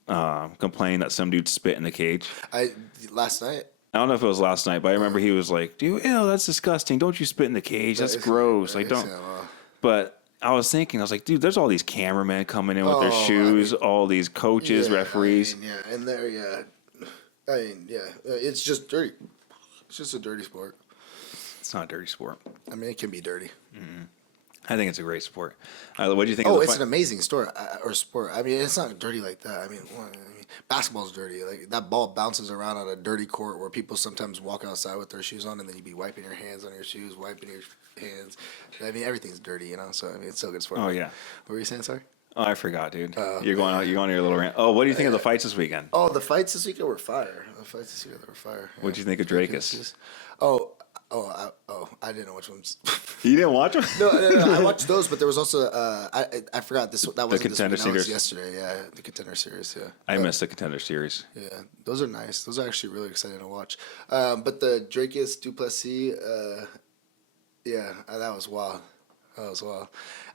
complaining that some dude spit in the cage. Last night. I don't know if it was last night, but I remember he was like, "Dude, ew, that's disgusting. Don't you spit in the cage? That's gross. Like don't." But I was thinking, I was like, dude, there's all these cameramen coming in with their shoes, all these coaches, referees. Yeah, and they're it's just dirty. It's just a dirty sport. It's not a dirty sport. I mean, it can be dirty. I think it's a great sport. What do you think? Oh, of the it's an amazing sport. I mean, it's not dirty like that. I mean, basketball's dirty. Like that ball bounces around on a dirty court where people sometimes walk outside with their shoes on, and then you be wiping your hands on your shoes, wiping your hands. I mean, everything's dirty, you know. So I mean, it's still a good sport. Oh yeah. What were you saying? Sorry. Oh, I forgot, dude. You're going out. You're going on your little rant. Oh, what do you think of the fights this weekend? Oh, the fights this weekend were fire. The fights this weekend were fire. What do you think of Drakus? I didn't know which ones. You didn't watch them? No. I watched those, but there was also I forgot this. That wasn't Contender this week. That was Series? yesterday. Yeah, the Contender Series. Yeah, I missed the Contender Series. yeah, those are nice. Those are actually really exciting to watch. But the Drakus Duplessis, that was wild. That was wild.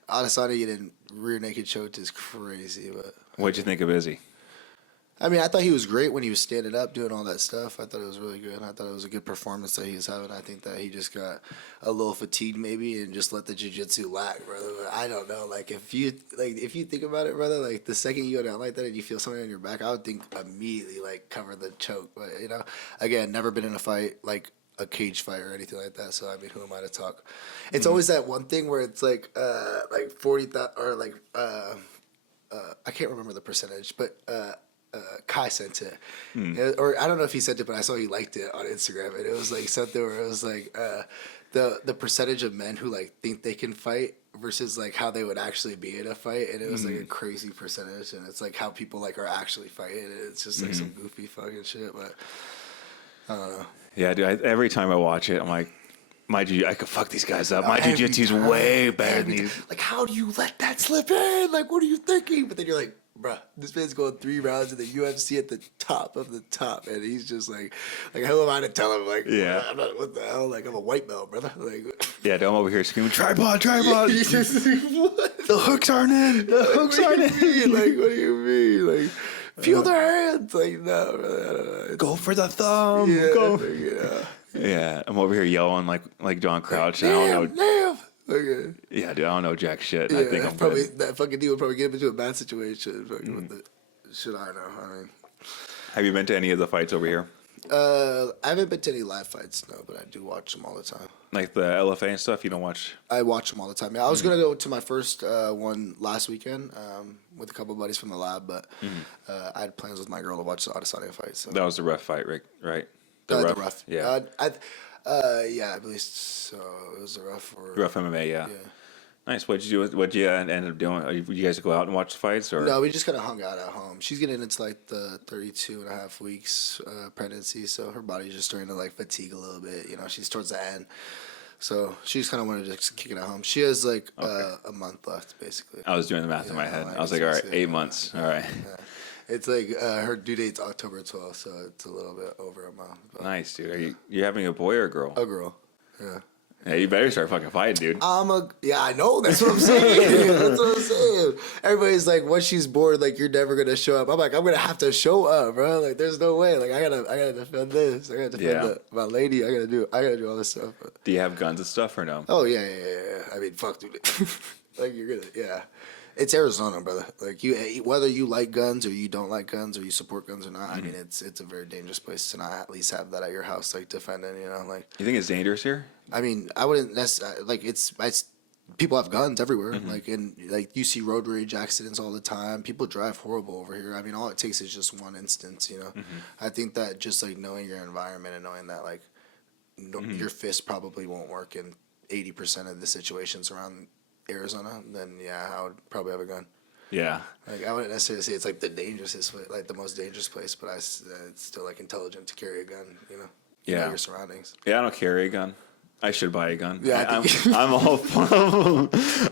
Adesanya getting rear naked choked is crazy, but What'd you think of Izzy? I mean, I thought he was great when he was standing up doing all that stuff. I thought it was really good. I thought it was a good performance that he was having. I think that he just got a little fatigued maybe and just let the jiu-jitsu lack, brother. But I don't know. Like if you think about it, brother, like the second you go down like that and you feel something on your back, I would think immediately like cover the choke. But again, never been in a fight like a cage fight or anything like that. So I mean, who am I to talk? It's always that one thing where it's like 40,000 or like I can't remember the percentage, but Kai sent it, or I don't know if he sent it, but I saw he liked it on Instagram, and it was like something where it was like the percentage of men who like think they can fight versus like how they would actually be in a fight, and it was like a crazy percentage, and it's like how people like are actually fighting, and it's just like some goofy fucking shit, but I don't know. Yeah, dude. Every time I watch it, I'm like, I could fuck these guys up. My jiu-jitsu's way better than these. Like, how do you let that slip in? Like, what are you thinking? But then you're like, bruh, this man's going 3 rounds in the UFC at the top of the top, and he's just like who am I to tell him? Like, Yeah. I'm not, what the hell? Like, I'm a white belt, brother. Like, Yeah, dude, I'm over here screaming, tripod. what? The hooks aren't in. The hooks What aren't do you in. mean? Like, what do you mean? Like, feel their hands. Like, no, brother, I don't know. Go for the thumb. Yeah, Go. yeah. Yeah, I'm over here yelling like John Crouch. And I don't know. Damn. Okay. Yeah, dude, I don't know jack shit. Yeah, I think I'm probably good. that fucking dude would probably get him into a bad situation. Fucking with the shit I know. I mean, Have you been to any of the fights over here? I haven't been to any live fights, no, but I do watch them all the time. Like the LFA and stuff? You don't watch? I watch them all the time. Yeah, I was gonna go to my first one last weekend with a couple buddies from the lab, but I had plans with my girl to watch the Adesanya fight. So That was the rough fight, right? the rough. Yeah. Yeah, I believe so. It was the rough. Or, Rough MMA, yeah. Nice. What'd you do? What'd you end up doing? Did you guys go out and watch the fights? Or? No, we just kind of hung out at home. She's getting into like the 32 and a half weeks pregnancy, so her body's just starting to like fatigue a little bit. She's towards the end. So she just kind of wanted to just kick it at home. She has like a month left, basically. I was doing the math in my head. I was like, all right, 8 months. All right. Yeah. It's like her due date's October 12th, so it's a little bit over a month. But Nice, dude. Are you having a boy or a girl? a girl. Yeah. Yeah, you better start fucking fighting, dude. I know. That's what I'm saying. That's what I'm saying. Everybody's like, once she's born, like you're never gonna show up. I'm like, I'm gonna have to show up, bro. Like, there's no way. Like, I gotta defend this. I gotta defend my lady. I gotta do all this stuff. But, Do you have guns and stuff or no? oh yeah. I mean, fuck, dude. Like you're gonna, It's Arizona, brother. Like whether you like guns or you don't like guns or you support guns or not. I mean, it's a very dangerous place to not at least have that at your house, like defending. You know, like. You think it's dangerous here? I mean, I wouldn't necessarily like it's. People have guns everywhere, like you see road rage accidents all the time. People drive horrible over here. I mean, all it takes is just one instance. You know, I think that just like knowing your environment and knowing that like your fist probably won't work in 80% of the situations around Arizona, then yeah, I would probably have a gun. Yeah. Like I wouldn't necessarily say it's like the like the most dangerous place, but it's still like intelligent to carry a gun. You know, you know your surroundings. Yeah, I don't carry a gun. I should buy a gun. Yeah, I'm all. I'm all.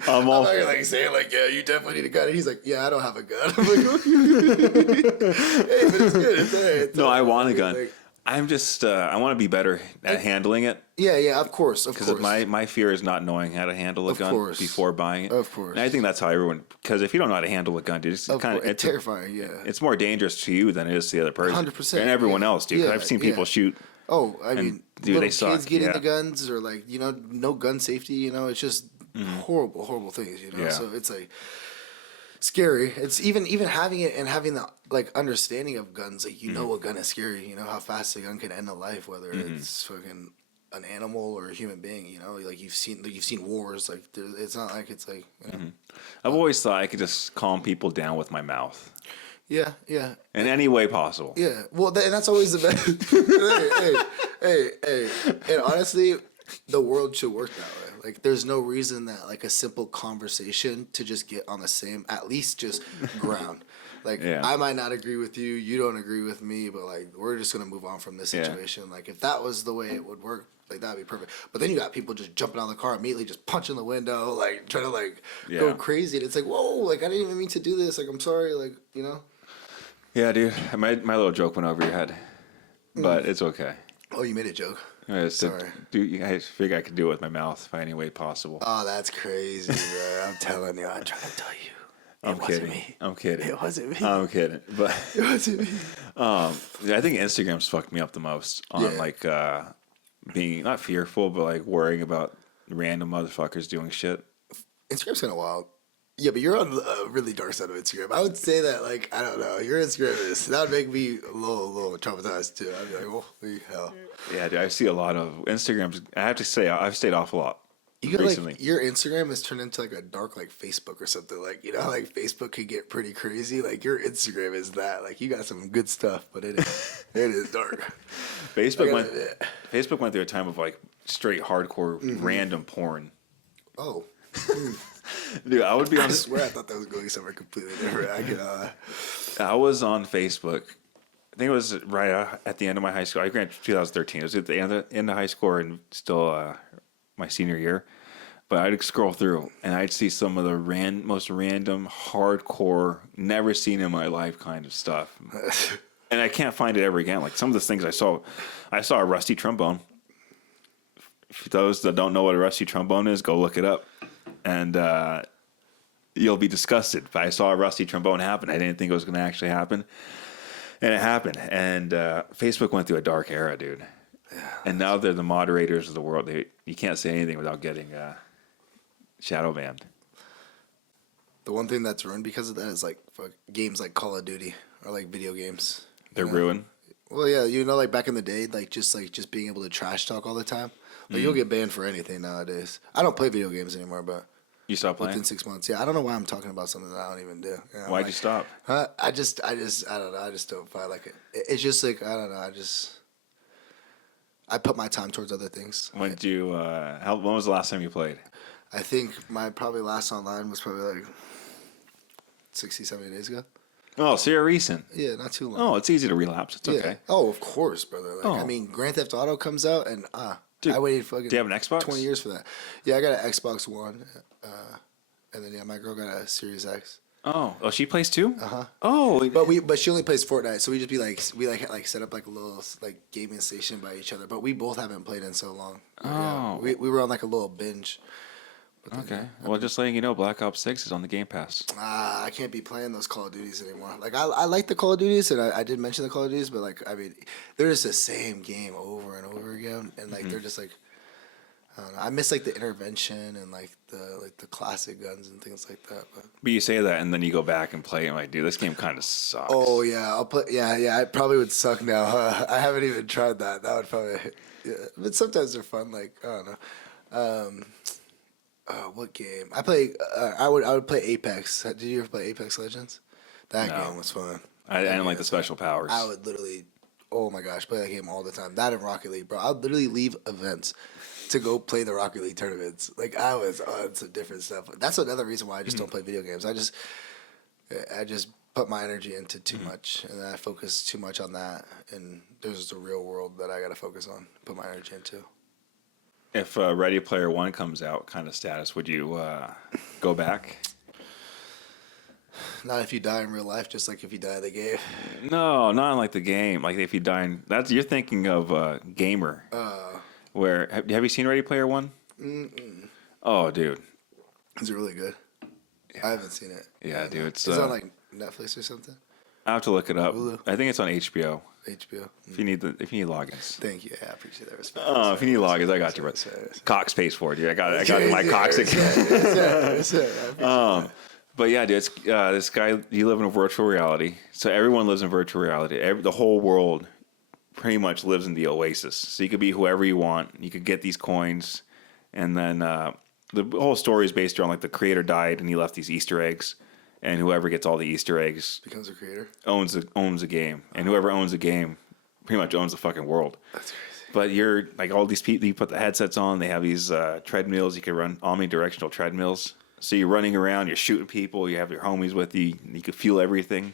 I'm not gonna like say like, yeah, you definitely need a gun. And he's like, yeah, I don't have a gun. I'm like, hey, but it's good. It's all right. No, I want a gun. Like, I'm just. I want to be better at handling it. Yeah, of course. Because my fear is not knowing how to handle a gun before buying it. Of course. And I think that's how everyone. Because if you don't know how to handle a gun, dude, it's it's terrifying. Yeah. It's more dangerous to you than it is to the other person. 100%. And everyone else, dude. I've seen people shoot. Oh, I mean, dude, little they suck. kids getting the guns or like, you know, no gun safety, you know, it's just horrible things, you know. So it's like scary. It's even having it and having the like understanding of guns, like you know a gun is scary, you know how fast a gun can end a life, whether it's fucking an animal or a human being, you know, like you've seen wars, like it's not like it's like, you know. I've always thought I could just calm people down with my mouth. Yeah. In any way possible. Yeah. Well, and that's always the best. hey. And honestly, the world should work that way. Like, there's no reason that, like, a simple conversation to just get on the same, at least just ground. Like, I might not agree with you, you don't agree with me, but, like, we're just going to move on from this situation. Like, if that was the way it would work, like, that'd be perfect. But then you got people just jumping out of the car immediately, just punching the window, like, trying to, like, go crazy. And it's like, whoa, like, I didn't even mean to do this. Like, I'm sorry, like, you know? Yeah, dude. My little joke went over your head, but it's okay. Oh, you made a joke. Sorry. I figured I could do it with my mouth by any way possible. Oh, that's crazy, bro. I'm telling you. I'm trying to tell you. I'm kidding. It wasn't me. I'm kidding. But it wasn't me. I think Instagram's fucked me up the most on like being not fearful, but like worrying about random motherfuckers doing shit. Instagram's kind of wild. Yeah, but you're on the really dark side of Instagram. I would say that, like, I don't know, your Instagram that would make me a little traumatized too. I'd be like, holy hell. Yeah, dude, I see a lot of Instagrams. I have to say, I've stayed off a lot recently. Like, your Instagram has turned into like a dark, like Facebook or something. Like, you know, like Facebook could get pretty crazy. Like, your Instagram is that. Like, you got some good stuff, but it is dark. Facebook went through a time of like straight hardcore random porn. Oh. Dude, I would be on. I swear I thought that was going somewhere completely different. I was on Facebook. I think it was right at the end of my high school. I graduated 2013. It was at the end of high school and still my senior year. But I'd scroll through and I'd see some of the most random, hardcore, never seen in my life kind of stuff. And I can't find it ever again. Like some of the things I saw a rusty trombone. For those that don't know what a rusty trombone is, go look it up. And you'll be disgusted. But I saw a rusty trombone happen. I didn't think it was going to actually happen. And it happened. And Facebook went through a dark era, dude. Yeah. And now they're the moderators of the world. You can't say anything without getting shadow banned. The one thing that's ruined because of that is like games like Call of Duty or like video games. They're ruined? Well, yeah. You know, like back in the day, like just being able to trash talk all the time. Like, you'll get banned for anything nowadays. I don't play video games anymore, but... You stopped playing? Within 6 months. Yeah, I don't know why I'm talking about something that I don't even do. You know, why'd you stop? I don't know. I just don't find like it. It's just like, I don't know. I put my time towards other things. When was the last time you played? I think my probably last online was probably like 60, 70 days ago. Oh, so you're recent. Yeah, not too long. Oh, it's easy to relapse. It's okay. Oh, of course, brother. Like, I mean, Grand Theft Auto comes out and... Dude, I waited fucking. Do you have an Xbox? 20 years for that. Yeah, I got an Xbox One, and then my girl got a Series X. Oh, she plays too? Oh, but she only plays Fortnite, so we set up like a little like gaming station by each other. But we both haven't played in so long. Oh, yeah, we were on like a little binge. Okay. Well, just letting you know, Black Ops 6 is on the Game Pass. I can't be playing those Call of Duties anymore. Like, I like the Call of Duties, and I did mention the Call of Duties, but, like, I mean, they're just the same game over and over again, and, like, they're just, like, I don't know. I miss like the intervention and like the classic guns and things like that. But you say that, and then you go back and play, and like, dude, this game kind of sucks. Oh yeah, I'll play. Yeah. It probably would suck now. Huh? I haven't even tried that. That would probably. Yeah, but sometimes they're fun. Like I don't know. What game? I play. I would play Apex. Did you ever play Apex Legends? That No. game was fun. I didn't like the special powers. I would literally, oh my gosh, play that game all the time. That and Rocket League, bro. I would literally leave events to go play the Rocket League tournaments. Like I was on some different stuff. That's another reason why I just don't play video games. I just put my energy into too much, and then I focus too much on that. And there's the real world that I got to focus on, put my energy into. If Ready Player One comes out, kind of status, would you go back? Not if you die in real life, just like if you die in the game. No, not in like the game. Like if you die in, that's you're thinking of Gamer. Where have you seen Ready Player One? Oh, dude. Is it really good? Yeah. I haven't seen it. Yeah, dude. It's on like Netflix or something. I have to look it up. Hulu? I think it's on HBO. HBO. If you need logins. Thank you. Yeah, I appreciate that respect. Oh, if you need logins, I got you. Cox pays for it, dude. I got my Cox account. But yeah, dude, it's, this guy, you live in a virtual reality. So everyone lives in virtual reality. The whole world pretty much lives in the Oasis. So you could be whoever you want. You could get these coins. And then the whole story is based around like the creator died and he left these Easter eggs. And whoever gets all the Easter eggs becomes a creator, owns the game. And whoever owns the game pretty much owns the fucking world. That's crazy. But you're like all these people, you put the headsets on, they have these treadmills. You can run omnidirectional treadmills. So you're running around, you're shooting people, you have your homies with you, and you can feel everything.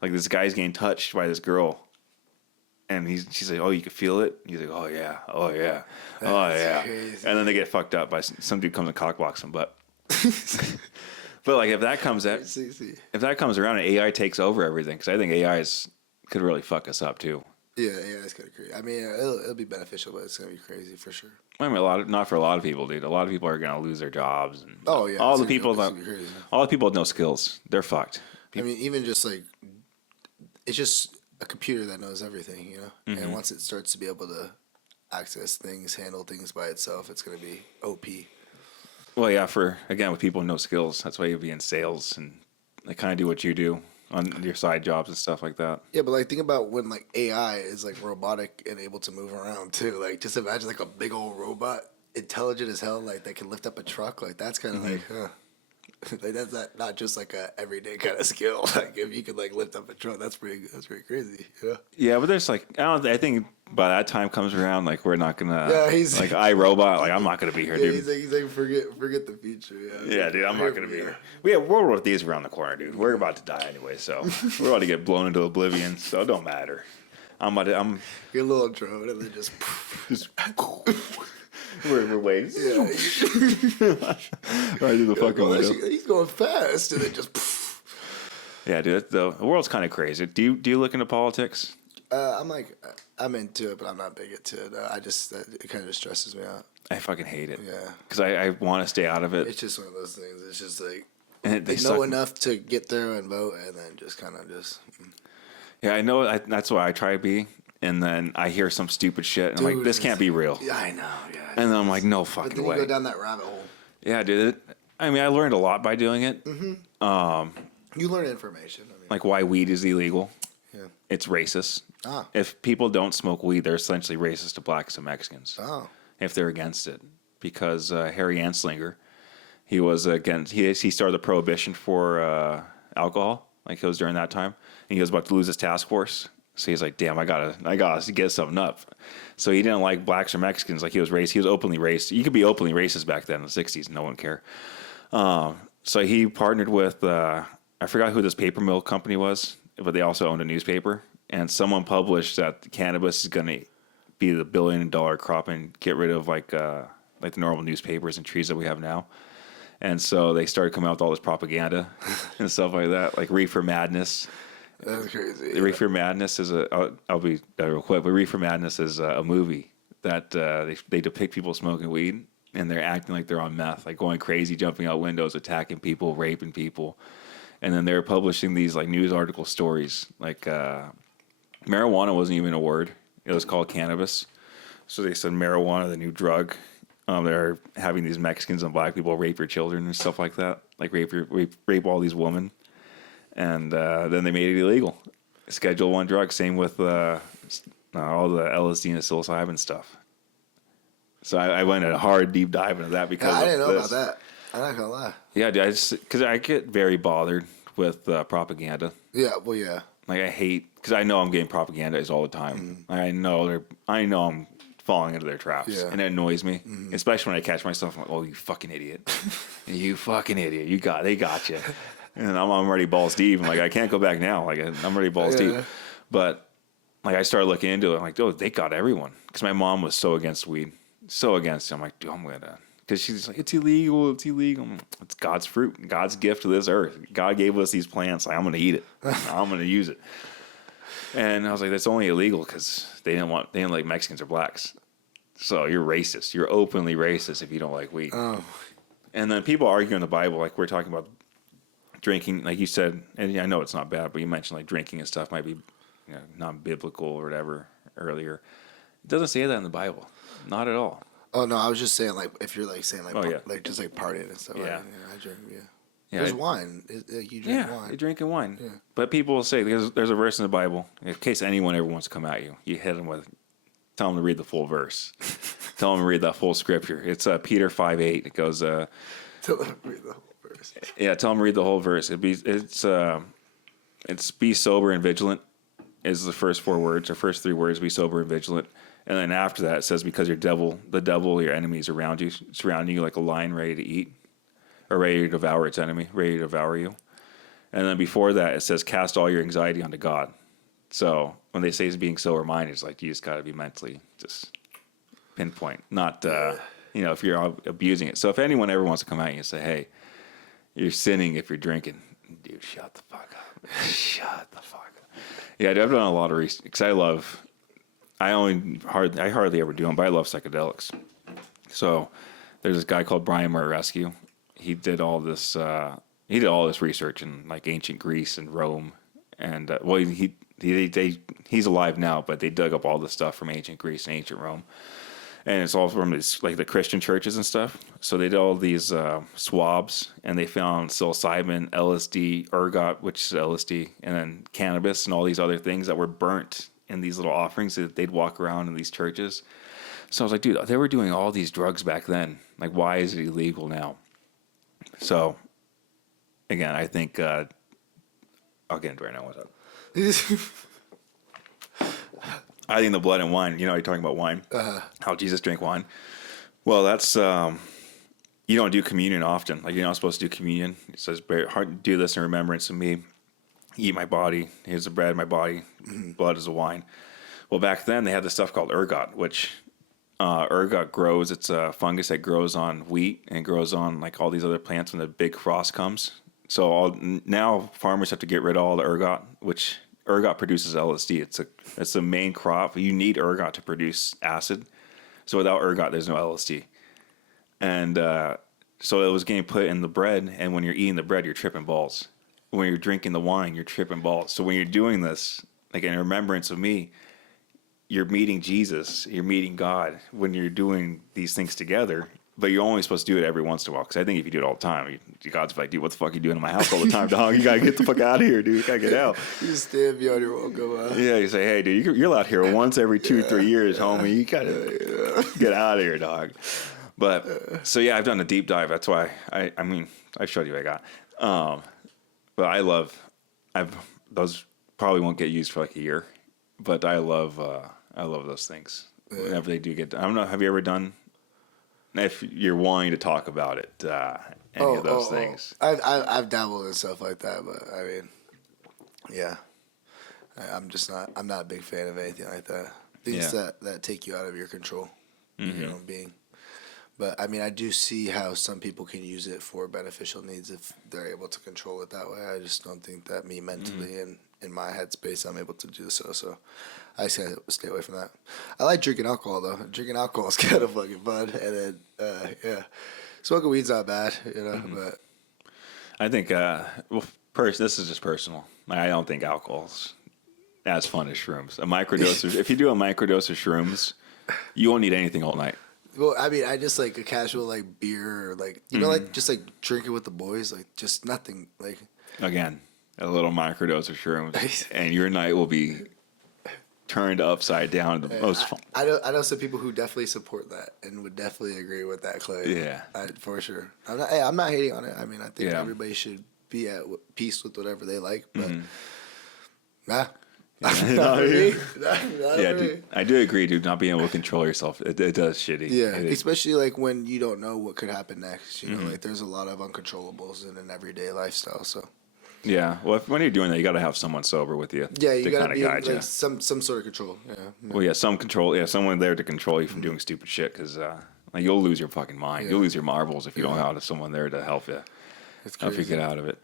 Like this guy's getting touched by this girl. And she's like, oh, you can feel it? He's like, oh, yeah. That's crazy. And then they get fucked up by some dude comes and cockblocks them. But but like if that comes around and AI takes over everything, because I think could really fuck us up too. Yeah, it's kind of crazy. I mean, it'll be beneficial, but it's gonna be crazy for sure. I mean, not for a lot of people, dude. A lot of people are gonna lose their jobs. And all the people with no skills, they're fucked. I mean, even just like it's just a computer that knows everything, you know. And once it starts to be able to access things, handle things by itself, it's gonna be OP. Well, yeah, with people with no skills, that's why you'd be in sales and they kind of do what you do on your side jobs and stuff like that. Yeah, but like think about when like AI is like robotic and able to move around too. Like just imagine like a big old robot, intelligent as hell, like that can lift up a truck. Like that's kind of like, like that's not just like a everyday kind of skill. Like if you could like lift up a truck, that's pretty crazy. Yeah. Yeah, but there's like I think by that time comes around, like we're not gonna. Yeah, he's like iRobot. Like I'm not gonna be here, dude. He's like forget the future. Yeah, dude, I'm not gonna be here. We have World War Th's around the corner, dude. We're about to die anyway, so we're about to get blown into oblivion. So it don't matter. I'm get a little drone and then just. We're waiting. Yeah. Right through the fucking window. He's going fast and then just. Yeah, dude. The world's kind of crazy. Do you look into politics? I'm into it, but I'm not big into it. It kind of just stresses me out. I fucking hate it. Yeah. Because I want to stay out of it. It's just one of those things. It's just like they know enough to get there and vote, and then just kind of just. Yeah, I know. That's what I try to be. And then I hear some stupid shit, and I'm like, this can't be real. Yeah, I know. Yeah. And then I'm like, no fucking way. But then you go down that rabbit hole. Yeah, dude. I mean, I learned a lot by doing it. Mm-hmm. You learn information. I mean, like why weed is illegal. Yeah. It's racist. If people don't smoke weed, they're essentially racist to blacks and Mexicans. If they're against it. Because Harry Anslinger, he was against, he started the prohibition for alcohol. Like it was during that time. And he was about to lose his task force. So he's like, damn, I gotta get something up. So he didn't like blacks or Mexicans. Like he was racist. He was openly racist. You could be openly racist back then in the 60s. No one cared. So he partnered with, I forgot who this paper mill company was, but they also owned a newspaper. And someone published that cannabis is going to be the $1 billion crop and get rid of like the normal newspapers and trees that we have now. And so they started coming out with all this propaganda and stuff like that, like Reefer Madness. That's crazy. Yeah. Reefer Madness is I'll be real quick, but Reefer Madness is a movie that they depict people smoking weed and they're acting like they're on meth, like going crazy, jumping out windows, attacking people, raping people. And then they're publishing these like news article stories. Like marijuana wasn't even a word. It was called cannabis. So they said marijuana, the new drug. They're having these Mexicans and black people rape your children and stuff like that, like rape all these women, and then they made it illegal. Schedule 1 drug. Same with all the LSD and psilocybin stuff. So I went a hard deep dive into that because I didn't know this. about that. I'm not gonna lie. Yeah, dude, because I get very bothered with propaganda. Yeah, well, yeah. Like I hate because I know I'm getting propagandized all the time. I know I'm falling into their traps, and it annoys me, especially when I catch myself. I'm like, "Oh, you fucking idiot! You fucking idiot! They got you." And I'm already balls deep. I'm like, I can't go back now. Like I'm already balls deep. But like I started looking into it. I'm like, oh, they got everyone because my mom was so against weed, so against it. I'm like, dude, I'm gonna. Because she's like, it's illegal. It's God's fruit, God's gift to this earth. God gave us these plants. Like, I'm going to eat it. I'm going to use it. And I was like, that's only illegal because they didn't like Mexicans or blacks. So you're racist. You're openly racist if you don't like weed. Oh. And then people argue in the Bible, like we're talking about drinking, like you said, and I know it's not bad, but you mentioned like drinking and stuff might be not biblical or whatever earlier. It doesn't say that in the Bible. Not at all. Oh no, I was just saying like if you're like saying like like just like partying and stuff. Yeah, like, I drink. Yeah, there's wine. You drink wine. You're drinking wine. Yeah. But people will say there's a verse in the Bible. In case anyone ever wants to come at you, you hit them with, tell them to read the full verse. Tell them to read the full scripture. It's Peter 5:8. It goes. Tell them to read the whole verse. Yeah, tell them to read the whole verse. It's be sober and vigilant. Is the first 4 words or first 3 words? Be sober and vigilant. And then after that, it says, because the devil, your enemy is around you, surrounding you like a lion ready to eat, or ready to devour its enemy, ready to devour you. And then before that, it says, cast all your anxiety onto God. So when they say it's being sober-minded, it's like you just got to be mentally just pinpoint, not, if you're abusing it. So if anyone ever wants to come at you and say, hey, you're sinning if you're drinking, dude, shut the fuck up. Shut the fuck up. Yeah, dude, I've done a lot of research because I hardly ever do them, but I love psychedelics. So there's this guy called Brian Murarescu. He did all this. He did all this research in like ancient Greece and Rome, and he's alive now, but they dug up all this stuff from ancient Greece and ancient Rome, and it's all from like the Christian churches and stuff. So they did all these swabs, and they found psilocybin, LSD, ergot, which is LSD, and then cannabis and all these other things that were burnt in these little offerings that they'd walk around in these churches. So I was like, dude, they were doing all these drugs back then. Like, why is it illegal now? So, again, I think I'll get into it right now. What's up? I think the blood and wine. You're talking about wine. How Jesus drank wine. Well, that's you don't do communion often. Like you're not supposed to do communion. It says, "Do this in remembrance of me." Eat my body. Here's the bread, my body. Blood is the wine. Well, back then they had this stuff called ergot, which ergot grows. It's a fungus that grows on wheat and grows on like all these other plants when the big frost comes. So now farmers have to get rid of all the ergot, which ergot produces LSD. It's the main crop. You need ergot to produce acid. So without ergot, there's no LSD. And so it was getting put in the bread, and when you're eating the bread, you're tripping balls. When you're drinking the wine, you're tripping balls. So when you're doing this, like in remembrance of me, you're meeting Jesus, you're meeting God when you're doing these things together. But you're only supposed to do it every once in a while. Because I think if you do it all the time, God's like, dude, what the fuck are you doing in my house all the time, dog? You got to get the fuck out of here, dude. You got to get out. You just stand beyond your welcome. Yeah, you say, hey, dude, you're allowed here once every 2-3 years, homie. You got to get out of here, dog. But, so yeah, I've done a deep dive. That's why, I showed you what I got. But those probably won't get used for like a year. But I love those things. Whenever they do get done. I don't know, have you ever done... If you're wanting to talk about it, any of those things. I've dabbled in stuff like that, but I mean, yeah, I'm not a big fan of anything like that. Things that take you out of your control, being. But I mean, I do see how some people can use it for beneficial needs if they're able to control it that way. I just don't think that me mentally and in my headspace I'm able to do so. So I just gotta stay away from that. I like drinking alcohol though. Drinking alcohol is kind of fucking fun. And then smoking weed's not bad, But I think this is just personal. I don't think alcohol's as fun as shrooms. A microdose. If you do a microdose of shrooms, you won't need anything all night. Well, I mean, I just like a casual like beer or like you know like just like drinking with the boys, like just nothing like. Again, a little microdose of shrooms, and your night will be turned upside down. The most fun. I know some people who definitely support that and would definitely agree with that claim. Yeah. For sure. I'm not hating on it. I mean, I think Yeah. everybody should be at peace with whatever they like, but Yeah. not for me. Not Yeah, for me. dude, I do agree, dude. Not being able to control yourself, it does shitty. Yeah, It is. especially like when you don't know what could happen next. You know, like there's a lot of uncontrollables in an everyday lifestyle. So Yeah. Well, when you're doing that, you got to have someone sober with you. yeah, you to gotta kind of be guide like you. some sort of control. Yeah. Well, yeah, some control. Yeah, someone there to control you from doing stupid shit because like, you'll lose your fucking mind. Yeah. You'll lose your marbles if you don't have someone there to help you. It's Help you crazy. get out of it.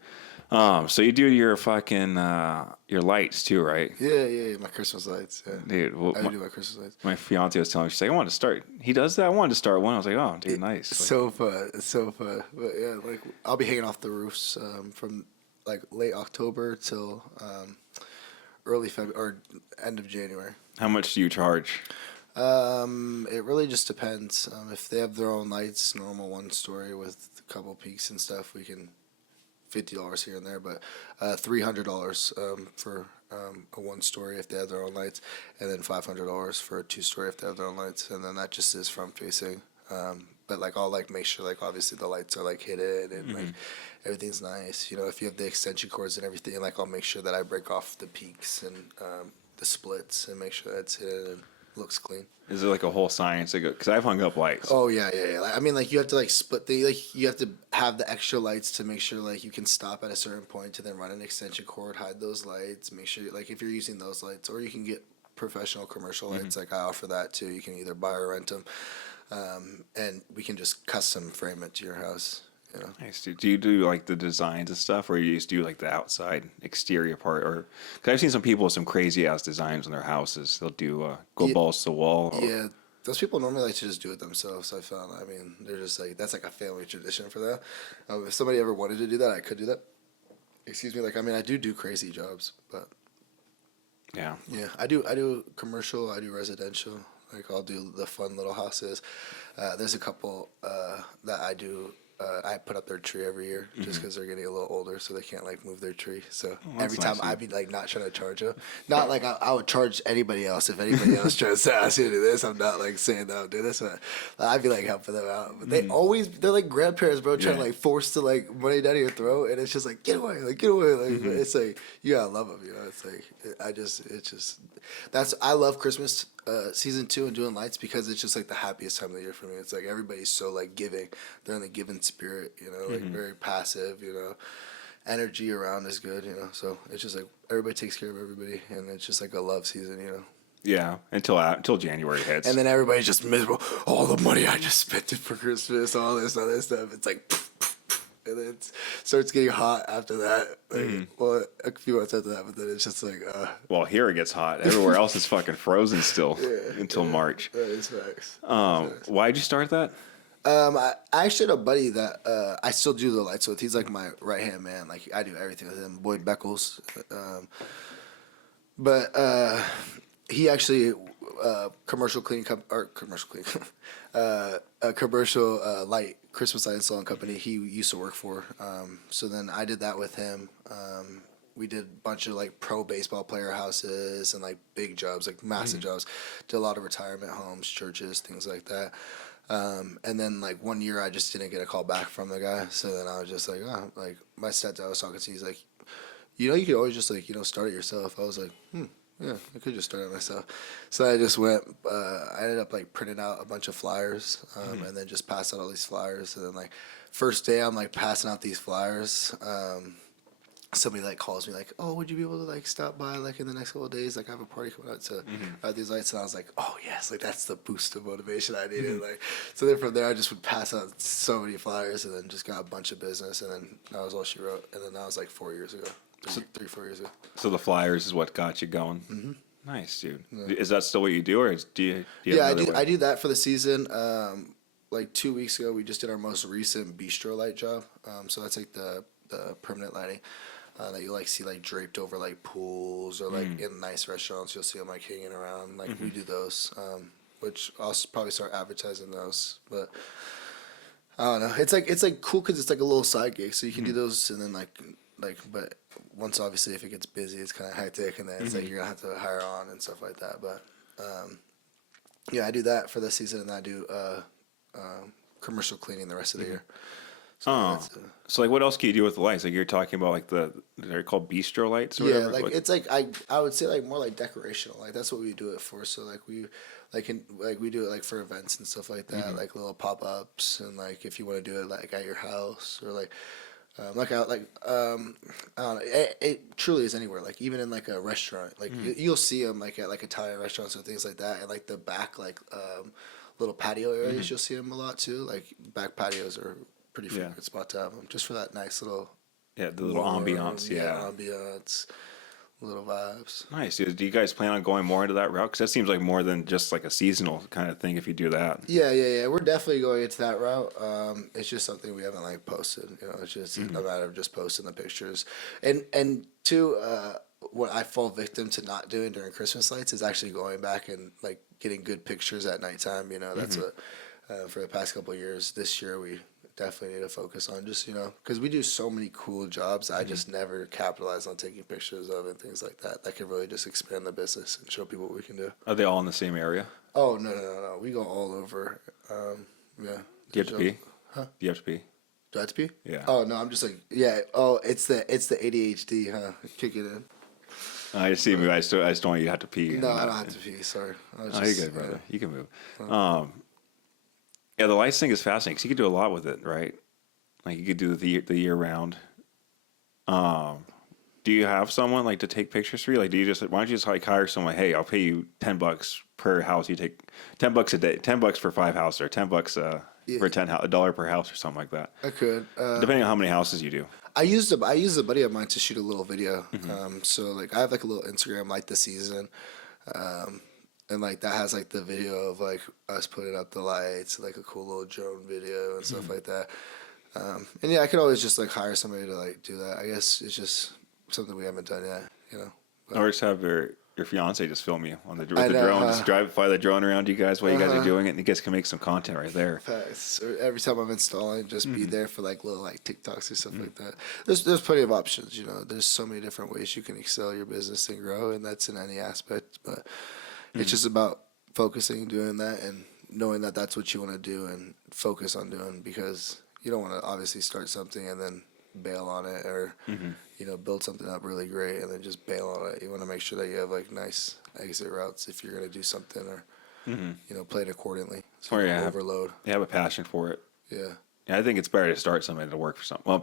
So you do your fucking your lights too, right? Yeah. My Christmas lights. Yeah. Dude, well, I do my Christmas lights. my fiance was telling me, she's like, I wanted to start. He does that. I wanted to start one. I was like, oh, dude, nice. It's Like, so fun. It's so fun. But yeah, like I'll be hanging off the roofs from like late October till early February or end of January. how much do you charge? It really just depends. If they have their own lights, normal one story with a couple peaks and stuff, we can $50 here and there, but $300 for a one story if they have their own lights, and then $500 for a two story if they have their own lights, and then that just is front facing. But like I'll like make sure like obviously the lights are like hidden and like everything's nice. You know, if you have the extension cords and everything, like I'll make sure that I break off the peaks and the splits and make sure that's hidden and looks clean. Is it like a whole science? Because I've hung up lights. Oh yeah. Like, I mean, like you have to like split the like you have to have the extra lights to make sure like you can stop at a certain point to then run an extension cord, hide those lights, make sure like if you're using those lights, or you can get professional commercial lights. Like I offer that too. You can either buy or rent them, and we can just custom frame it to your house. You know. Nice, dude. Do you do like the designs and stuff, or you just do like the outside exterior part? Or because I've seen some people with some crazy ass designs on their houses. They'll do go balls to the wall. Or, Yeah, those people normally like to just do it themselves. I found. I mean, they're just like that's like a family tradition for that. If somebody ever wanted to do that, I could do that. Excuse me. Like I mean, I do crazy jobs, but yeah. yeah, I do commercial. I do residential. Like I'll do the fun little houses. There's a couple that I do. I put up their tree every year just because they're getting a little older, so they can't like move their tree. So that's every time nice, I'd be like not trying to charge them. Not like I would charge anybody else if anybody else tries to ask me to do this. I'm not like saying that I'll do this, but I'd be like helping them out. But they're like grandparents, bro, trying to Yeah. like force to like money down your throat, and it's just like get away. Like it's like you gotta love them, you know. It's like I love Christmas season 2 and doing lights because it's just like the happiest time of the year for me. It's like everybody's so like giving. They're in the giving spirit, you know, like very passive, you know. Energy around is good, you know. So it's just like everybody takes care of everybody, and it's just like a love season, you know. Yeah, until January hits. And then everybody's just miserable. All the money I just spent it for Christmas, all this other stuff. It's like, and then it starts getting hot after that. Like, well, a few months after that, but then it's just like, well, here it gets hot. Everywhere else is fucking frozen still until March. that is facts. Why'd you start that? I actually had a buddy that I still do the lights with. He's like my right hand man. Like I do everything with him. Boyd Beckles. But he actually commercial cleaning a commercial light Christmas light installing company he used to work for. So then I did that with him. We did a bunch of like pro baseball player houses and like big jobs, like massive jobs. Did a lot of retirement homes, churches, things like that. And then like one year I just didn't get a call back from the guy. So then I was just like, oh, like my stepdad I was talking to, he's like, you know, you could always just like, you know, start it yourself. I was like, yeah, I could just start it myself. So I just went, I ended up like printing out a bunch of flyers, and then just passed out all these flyers. And then like first day I'm like passing out these flyers. Somebody like calls me like, oh, would you be able to like stop by like in the next couple of days? Like I have a party coming out to have these lights. And I was like, oh yes, like that's the boost of motivation I needed. Like, so then from there I just would pass out so many flyers and then just got a bunch of business. And then that was all she wrote. And then that was like 4 years ago. 4 years ago. So the flyers is what got you going. Nice, dude. Yeah. Is that still what you do, or do you yeah, have I do that for the season. Like 2 weeks ago, we just did our most recent bistro light job. So that's like the permanent lighting that you like see like draped over like pools or like in nice restaurants. You'll see them like hanging around. Like we do those. which I'll probably start advertising those. But I don't know. It's like cool because it's like a little side gig, so you can do those, and then but once obviously if it gets busy, it's kind of hectic, and then it's like you're gonna have to hire on and stuff like that. But yeah, I do that for this season, and I do commercial cleaning the rest of the year. So So like, what else can you do with the lights? Like you're talking about like they're called bistro lights or yeah, whatever. like it's like I would say like more like decorational. Like that's what we do it for. So like we we do it like for events and stuff like that, like little pop ups, and like if you want to do it like at your house or like. I don't know. It truly is anywhere. Like even in like a restaurant, like you'll see them like at like Italian restaurants and things like that, and like the back like little patio areas. You'll see them a lot too. Like back patios are pretty frequent spot to have them, just for that nice little the little ambiance. ambiance, little vibes. Nice. Do you guys plan on going more into that route? Because that seems like more than just like a seasonal kind of thing if you do that. Yeah. We're definitely going into that route. It's just something we haven't like posted. You know, it's just a matter of just posting the pictures. And two, what I fall victim to not doing during Christmas lights is actually going back and like getting good pictures at nighttime. You know, that's what for the past couple of years. This year we definitely need to focus on just because we do so many cool jobs. I just never capitalize on taking pictures of and things like that. That could really just expand the business and show people what we can do. Are they all in the same area? Oh no! We go all over. Yeah. Do you have to pee? Huh? Do you have to pee? Do I have to pee? Yeah. Oh no! I'm just like Oh, it's the ADHD, huh? Kick it in. I just see me. I just don't want you to have to pee. No, I don't have to pee. Sorry. You're good, brother. You can move. Yeah, the lights thing is fascinating because you could do a lot with it, right? Like you could do the year round. Do you have someone like to take pictures for you? Like, why don't you just like hire someone? Hey, I'll pay you $10 per house. You take $10 a day, $10 for 5 houses, or $10 for $1 per house, or something like that. I could. Depending on how many houses you do. I used a buddy of mine to shoot a little video. So like I have like a little Instagram like the season. And like that has like the video of like us putting up the lights, like a cool little drone video and stuff like that. And yeah, I could always just like hire somebody to like do that. I guess it's just something we haven't done yet, you know. But, or just have your fiance just film you with the drone, just fly the drone around you guys while you guys are doing it, and you guys can make some content right there. Facts. Or every time I'm installing, just be there for like little like TikToks or stuff like that. There's plenty of options, you know. There's so many different ways you can excel your business and grow, and that's in any aspect, but. It's just about focusing, doing that, and knowing that that's what you want to do and focus on doing, because you don't want to obviously start something and then bail on it, or build something up really great and then just bail on it. You want to make sure that you have like nice exit routes if you're going to do something, or play it accordingly. So you don't overload. You have a passion for it. Yeah. I think it's better to start something to work for something. Well,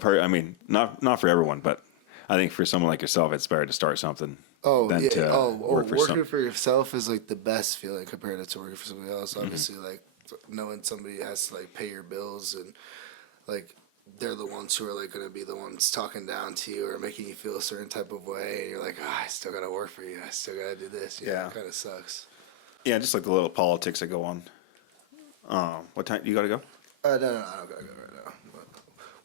not for everyone, but I think for someone like yourself, it's better to start something. Working for yourself is like the best feeling compared to working for somebody else. Obviously, like knowing somebody has to like pay your bills, and like they're the ones who are like going to be the ones talking down to you or making you feel a certain type of way, and you're like, I still got to work for you. I still got to do this. Yeah, it kind of sucks. Yeah, just like the little politics that go on. What time you got to go? No, I don't gotta go right now. But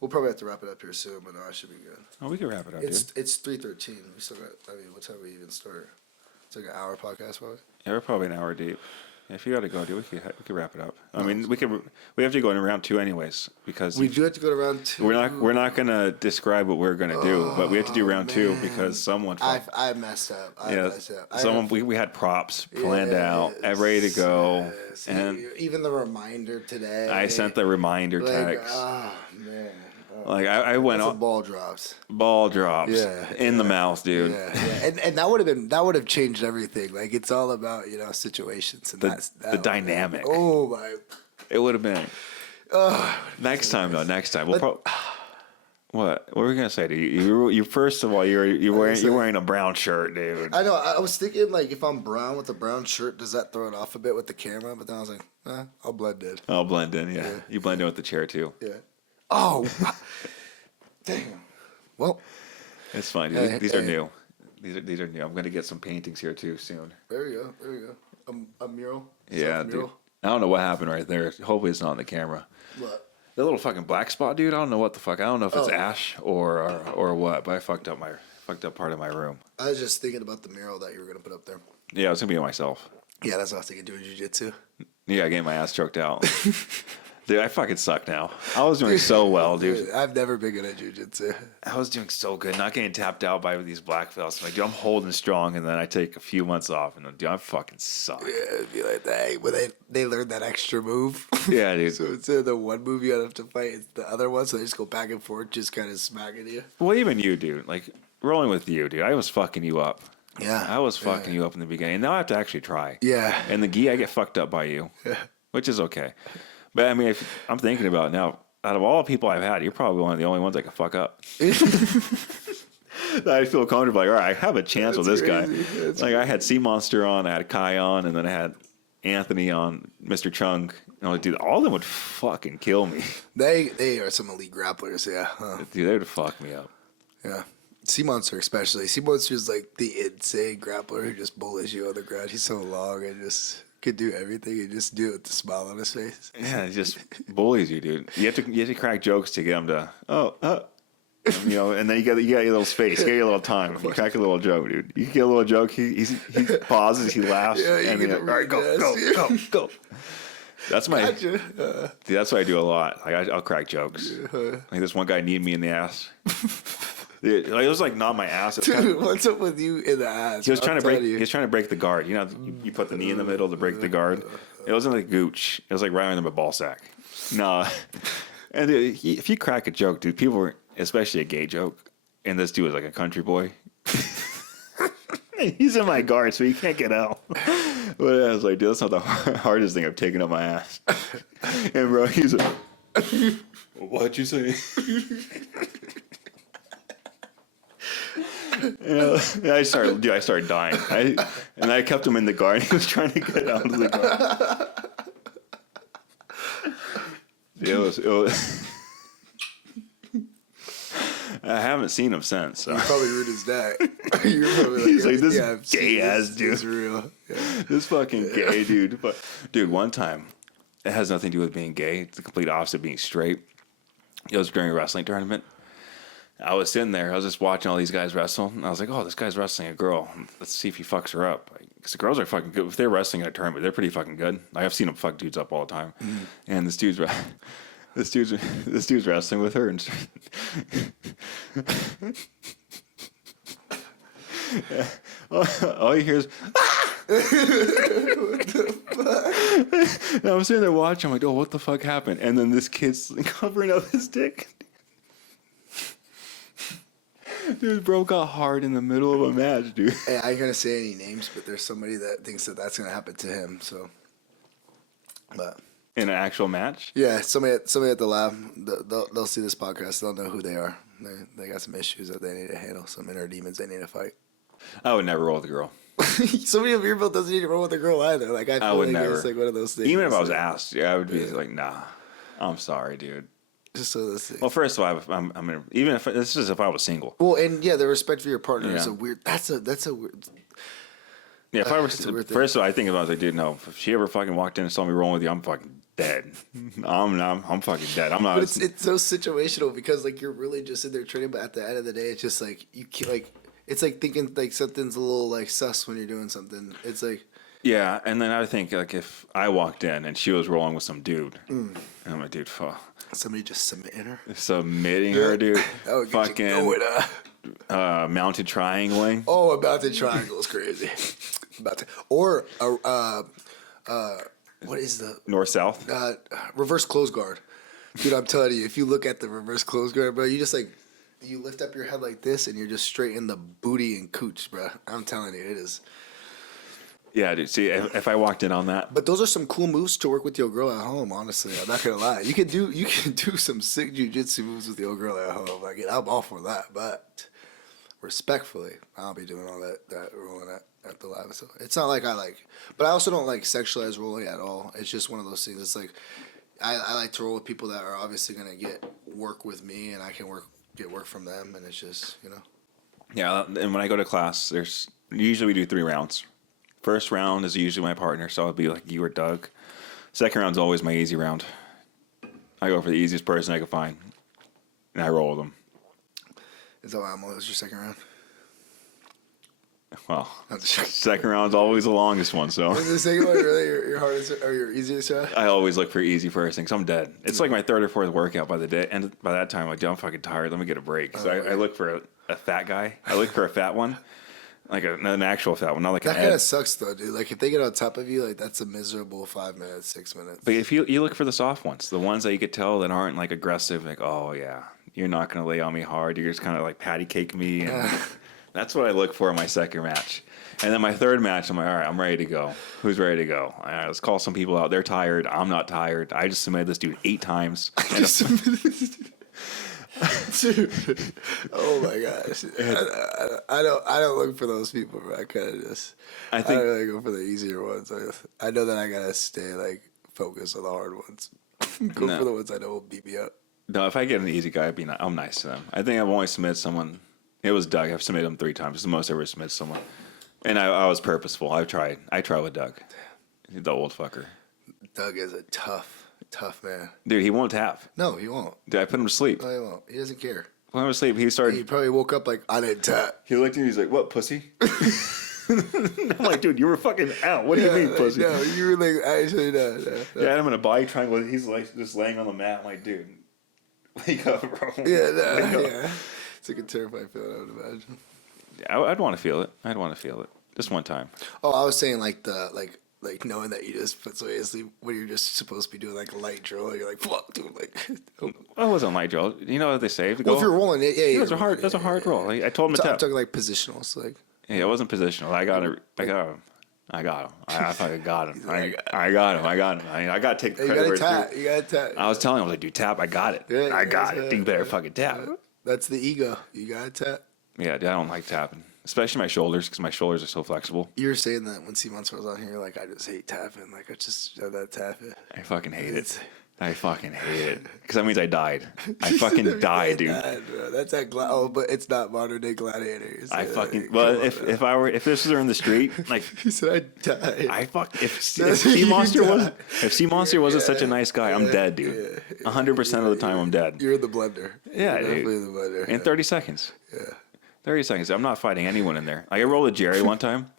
we'll probably have to wrap it up here soon, but no, I should be good. Oh, we can wrap it up. It's 3:13. We still got. I mean, what time we even start? It's like an hour podcast, probably. Yeah, we're probably an hour deep. If you got to go, dude, we could wrap it up. I mean, we have to go in round 2 anyways, because we do have to go to round 2. We're not gonna describe what we're gonna do, but we have to do round 2 because someone. I messed up. I messed up. We had props planned out, ready to go, and even the reminder today. I sent the reminder text. Oh man. Like I went on ball drops. In the mouth, dude. Yeah. And that would have changed everything. Like it's all about situations and the dynamic. Oh my! It would have been. Next time. What were we gonna say to you? You first of all, you're wearing a brown shirt, dude. I know. I was thinking like if I'm brown with a brown shirt, does that throw it off a bit with the camera? But then I was like, I'll blend in. I'll blend in. Yeah. You blend in with the chair too. Yeah. Oh, damn. Well, it's fine. These are new. These are new. I'm gonna get some paintings here too soon. There you go. A mural. Yeah, dude. I don't know what happened right there. Hopefully it's not on the camera. What? The little fucking black spot, dude. I don't know what the fuck. I don't know if it's ash or what. But I fucked up part of my room. I was just thinking about the mural that you were gonna put up there. Yeah, it's gonna be on myself. Yeah, that's what I was thinking, doing jiu-jitsu. Yeah, getting my ass choked out. Dude, I fucking suck now. I was doing so well, dude. I've never been good at jiu-jitsu. I was doing so good, not getting tapped out by these black belts. I'm like, dude, I'm holding strong, and then I take a few months off, and dude, I fucking suck. Yeah, it'd be like that. Hey, when they learn that extra move. Yeah, dude. So instead of the one move you have to fight, it's the other one. So they just go back and forth, just kind of smacking you. Well, even you, dude. Like, rolling with you, dude. I was fucking you up. Yeah. I was fucking you up in the beginning. Now I have to actually try. Yeah. And the gi, I get fucked up by you, which is okay. But I mean, if I'm thinking about it now, out of all the people I've had, you're probably one of the only ones I can fuck up. I feel comfortable. Like, all right, I have a chance with this guy. Like, I had Sea Monster on, I had Kai on, and then I had Anthony on, Mr. Chung. And I was like, dude, all of them would fucking kill me. They are some elite grapplers, yeah. Dude, they would fuck me up. Yeah. Sea Monster especially. Sea Monster is like the insane grappler who just bullies you on the ground. He's so long and just could do everything and just do it with a smile on his face. Yeah, it just bullies you, dude. You have to crack jokes to get him to you know, and then you get your little space, you get your little time. You crack a little joke, dude. You get a little joke. He pauses, he laughs, and then all right, go. That's my. Gotcha. Dude, that's what I do a lot. Like I'll crack jokes. Like this one guy kneed me in the ass. Dude, like, it was like not my ass. Dude, what's up with you in the ass? He was trying to break the guard. You know, you put the knee in the middle to break the guard. It wasn't like gooch. It was like right under my ball sack. No. And dude, if you crack a joke, dude, people were, especially a gay joke, and this dude was like a country boy. He's in my guard, so he can't get out. But I was like, dude, that's not the hardest thing I've taken up my ass. And bro, he's like, what'd you say? And I started dying. I kept him in the guard. He was trying to get out of the guard. It was I haven't seen him since. So. You probably ruined his neck. You're probably He's like, this gay ass dude. It's real. Yeah. This fucking gay dude. But dude, one time, it has nothing to do with being gay. It's the complete opposite of being straight. It was during a wrestling tournament. I was sitting there. I was just watching all these guys wrestle. And I was like, oh, this guy's wrestling a girl. Let's see if he fucks her up. Because the girls are fucking good. If they're wrestling in a tournament, they're pretty fucking good. Like, I've seen them fuck dudes up all the time. Mm. And this dude's wrestling with her. And all you hear is, ah! What the fuck? And I'm sitting there watching. I'm like, oh, what the fuck happened? And then this kid's covering up his dick. Dude, bro got hard in the middle of a match, dude. Hey, I ain't gonna say any names, but there's somebody that thinks that that's gonna happen to him. So, but in an actual match, yeah, somebody at the lab, they'll see this podcast. They'll know who they are. They got some issues that they need to handle. Some inner demons they need to fight. I would never roll with a girl. Somebody of your build doesn't need to roll with a girl either. Like I feel would like never. It's like one of those things. Even if I was asked, yeah, I would be like, nah, I'm sorry, dude. Just so let's see. Well, first of all, I'm even if this is if I was single. Well, and yeah, the respect for your partner is a weird. That's a weird. Yeah, if I was first of all, I think about it, like, dude, no. If she ever fucking walked in and saw me rolling with you, I'm fucking dead. I'm fucking dead. I'm not. But it's so situational because like you're really just in there training, but at the end of the day, it's just like you can't, like it's like thinking like something's a little like sus when you're doing something. It's like. Yeah, and then I would think like if I walked in and she was rolling with some dude, and I'm like, dude, fuck. Somebody just submitting her. Submitting her, dude. Fucking mounted triangling. Oh, a mounted triangle is crazy. Or what is the north south? Reverse close guard, dude. I'm telling you, if you look at the reverse close guard, bro, you just like you lift up your head like this, and you're just straight in the booty and cooch, bro. I'm telling you, it is. Yeah, dude. See, if I walked in on that, but those are some cool moves to work with your girl at home. Honestly, I'm not gonna lie. You can do some sick jujitsu moves with your girl at home. Like, I'm all for that. But respectfully, I'll be doing all that rolling at the lab. So it's not like I like, but I also don't like sexualize rolling at all. It's just one of those things. It's like I like to roll with people that are obviously gonna get work with me, and I can get work from them, and it's just Yeah, and when I go to class, usually we do 3 rounds. First round is usually my partner, so I'll be like you or Doug. Second round's always my easy round. I go for the easiest person I can find, and I roll with them. Is that why I'm always your second round? Well, second round's always the longest one, so. Is the second one really your hardest or your easiest shot? I always look for easy first thing, because I'm dead. It's like my third or fourth workout by the day, and by that time, I'm like, dude, I'm fucking tired. Let me get a break. So I look for a fat guy. I look for a fat one, like an actual fat one, not like that kind of sucks though, dude. Like if they get on top of you, like that's a miserable 5 minutes, 6 minutes. But if you look for the soft ones, the ones that you could tell that aren't like aggressive, like, oh yeah, you're not gonna lay on me hard. You're just kind of like patty cake me, and that's what I look for in my second match. And then my third match, I'm like, all right, I'm ready to go. Who's ready to go? All right, let's call some people out. They're tired. I'm not tired. I just submitted this dude 8 times. Dude, oh my gosh! I don't look for those people, bro. I kind of just I don't really go for the easier ones. I know that I gotta stay like focused on the hard ones. Go for the ones I know will beat me up. No, if I get an easy guy, I'm nice to them. I think I've only submitted someone. It was Doug. I've submitted him 3 times. It's the most I ever submitted someone. And I was purposeful. I tried with Doug, the old fucker. Doug is a tough man. Dude, he won't tap. No, he won't. Dude, I put him to sleep. No, he won't. He doesn't care. Put him to sleep. He probably woke up like, I didn't tap. He looked at me. He's like, "What, pussy?" I'm like, dude, you were fucking out. What do you mean, pussy? No, you were like, actually, no. Yeah, I'm in a body triangle. He's like just laying on the mat. I'm like, dude, wake up, bro. Yeah, yeah. It's like a terrifying feeling, I would imagine. I'd want to feel it. Just one time. Oh, I was saying like knowing that you just put somebody to sleep when you're just supposed to be doing like a light drill. You're like, fuck, dude. Like, I wasn't light drill. You know what they say? If you're rolling it, yeah. That's a hard roll. Like, I told him to tap. I'm talking like positionals, like. Yeah, it wasn't positional. I got him. I fucking got him. I got him. I got to take the credit. You gotta tap. I was telling him, I was like, dude, tap. I got it. Yeah, I got it. You better fucking tap. That's the ego. You gotta tap. Yeah, dude, I don't like tapping. Especially my shoulders, because my shoulders are so flexible. You were saying that when C-Monster was on here, like, I just hate tapping. Like, I just have that tapping. I fucking hate it. Because that means I died. I fucking died, dude. That's that but it's not modern day gladiators. If this was in the street, like he said, I died. If Sea Monster wasn't such a nice guy, I'm dead, dude. 100% of the time, I'm dead. You're in the blender. Yeah, dude. Definitely in the blender. In 30 seconds. Yeah. 30 seconds. I'm not fighting anyone in there. I rolled a Jerry one time,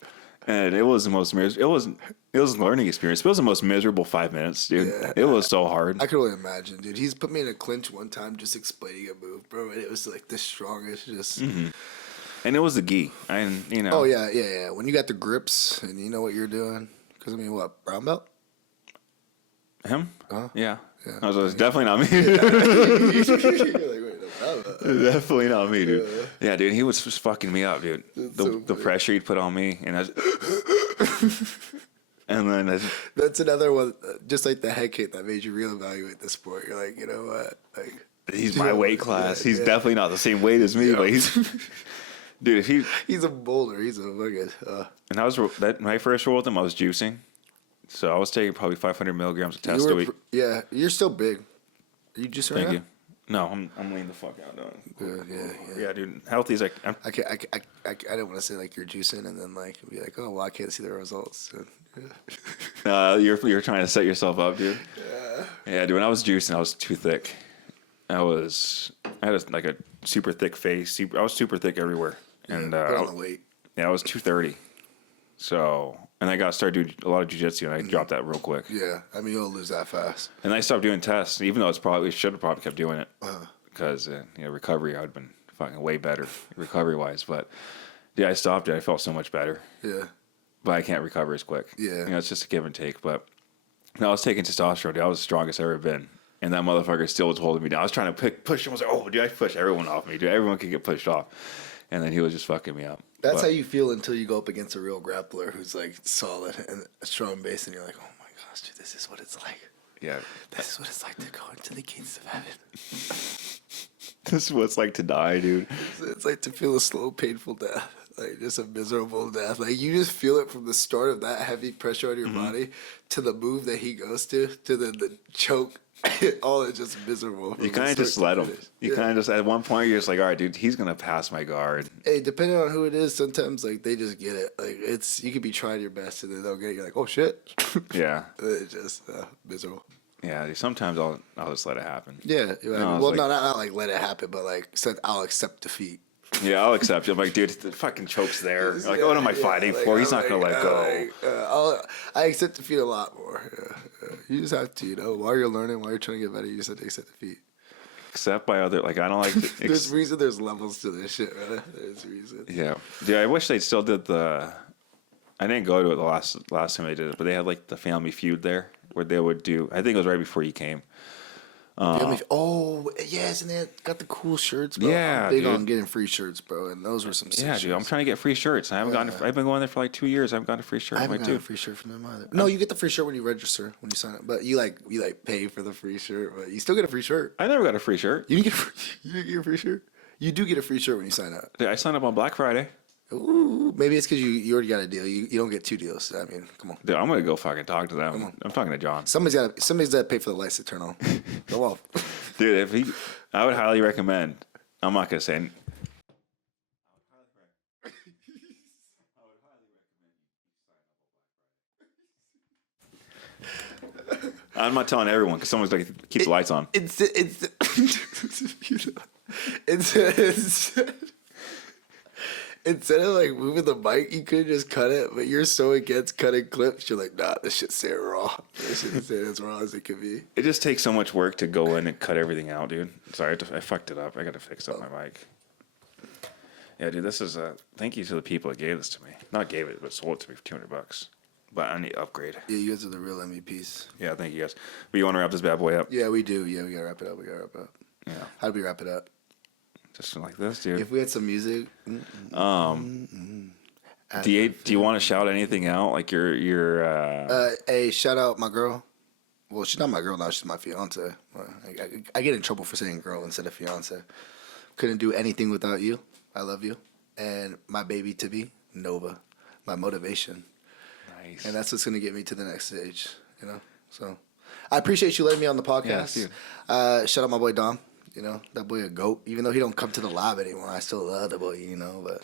and it was the most it was a learning experience. It was the most miserable 5 minutes, dude. Yeah, it was so hard. I could only imagine, dude. He's put me in a clinch one time just explaining a move, bro, and it was like the strongest, just. Mm-hmm. And it was the gi, and you know. Oh yeah. When you got the grips and you know what you're doing, because I mean, what, brown belt? Him? Yeah. Yeah. I was definitely not me. Definitely not me, dude. Yeah, dude, he was just fucking me up, dude. The pressure he'd put on me, and that's another one, just like the head kick that made you reevaluate the sport. You're like, you know what? Like, he's my weight class. He's definitely not the same weight as me, but he's. Dude, he's a boulder. He's a fucking. And when I first rolled with him, I was juicing. So I was taking probably 500 milligrams of test a week. Yeah, you're still big. Are you just right Thank you. No, I'm laying the fuck out, dog. Yeah, dude. Healthy is like. I don't want to say like you're juicing and then like be like, oh well, I can't see the results. So, you're trying to set yourself up, dude. Yeah, dude. When I was juicing, I was too thick. I had like a super thick face. I was super thick everywhere, and on the weight. Yeah, I was 230. So. And I started doing a lot of jiu-jitsu, and I dropped that real quick. Yeah, I mean, you'll lose that fast. And I stopped doing tests, even though should have probably kept doing it. Because, recovery, I would have been fucking way better recovery-wise. But, yeah, I stopped it. I felt so much better. Yeah. But I can't recover as quick. Yeah. It's just a give and take. But I was taking testosterone, dude. I was the strongest I've ever been. And that motherfucker still was holding me down. I was trying to push him. I was like, oh, dude, I push everyone off me, dude. Everyone could get pushed off. And then he was just fucking me up. That's how you feel until you go up against a real grappler who's like solid and a strong base, and you're like, oh my gosh, dude, this is what it's like. Yeah. This is what it's like to go into the gates of heaven. This is what it's like to die, dude. It's like to feel a slow, painful death. Like just a miserable death. Like you just feel it from the start of that heavy pressure on your body to the move that he goes to the choke. All is just miserable. You kind of just let him. You kind of just, at one point, you're just like, all right, dude, he's going to pass my guard. Hey, depending on who it is, sometimes like they just get it. Like you could be trying your best and then they'll get it. You're like, oh shit. Yeah. It's just miserable. Yeah, dude, sometimes I'll just let it happen. Yeah. Well, not like let it happen, but like said I'll accept defeat. Yeah, I'll accept it. I'm like, dude, the fucking choke's there. Like, what am I fighting for? He's not gonna let go. I accept defeat a lot more. You just have to, while you're learning, while you're trying to get better, you just have to accept defeat. Except by other, like, I don't like. There's levels to this shit, man. There's reason. Yeah, I wish they still did the. I didn't go to it the last time they did it, but they had like the Family Feud there, where they would do. I think it was right before you came. Oh yes, and they got the cool shirts, bro. Yeah, I'm big dude. on getting free shirts, bro, and those were some sick shirts. Dude, I'm trying to get free shirts. I haven't gotten. I've been going there for like 2 years. I haven't gotten a free shirt. I haven't like, got a free shirt from them either. No, you get the free shirt when you register, when you sign up. But you pay for the free shirt, but you still get a free shirt. I never got a free shirt. You didn't get a free shirt. You do get a free shirt when you sign up. Dude, I signed up on Black Friday. Ooh, maybe it's because you already got a deal. You don't get 2 deals. I mean, come on. Dude, I'm gonna go fucking talk to them. I'm talking to John. Somebody's got to pay for the lights to turn on. Go off. Dude, I would highly recommend. I'm not gonna say. I'm not telling everyone because someone's like, keep the lights on. Instead of like moving the mic, you could just cut it. But you're so against cutting clips. You're like, nah, this shit's stay raw. This shit stay as raw as it could be. It just takes so much work to go in and cut everything out, dude. Sorry, I fucked it up. I got to fix up my mic. Yeah, dude, this is thank you to the people that gave this to me. Not gave it, but sold it to me for $200. But I need to upgrade. Yeah, you guys are the real MVPs. Yeah, thank you guys. But you want to wrap this bad boy up? Yeah, we do. Yeah, we gotta wrap it up. Yeah. How do we wrap it up? Just like this, dude. If we had some music. Do you want to shout anything out? Like your Hey, shout out my girl. Well, she's not my girl now. She's my fiance. I get in trouble for saying girl instead of fiance. Couldn't do anything without you. I love you. And my baby to be, Nova. My motivation. Nice. And that's what's going to get me to the next stage, So I appreciate you letting me on the podcast. Yeah, shout out my boy Dom. That boy a goat. Even though he don't come to the lab anymore, I still love the boy, but...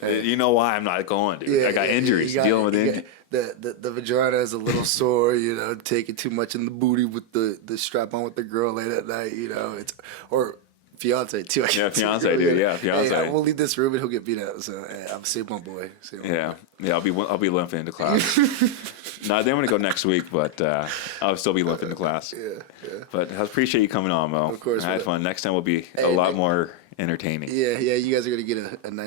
Hey. You know why I'm not going, dude? I got injuries. Dealing with injuries. The vagina is a little sore, taking too much in the booty with the strap on with the girl late at night, or fiance too. Yeah, fiance, dude. Yeah, fiance. Hey, we'll leave this room and he'll get beat up. So I'm save my boy. Yeah, I'll be limping into class. No, they're gonna go next week, but I'll still be limping to class. Yeah. But I appreciate you coming on, Mo. Of course, I had fun. Next time will be a lot more entertaining. Yeah. You guys are gonna get a nice.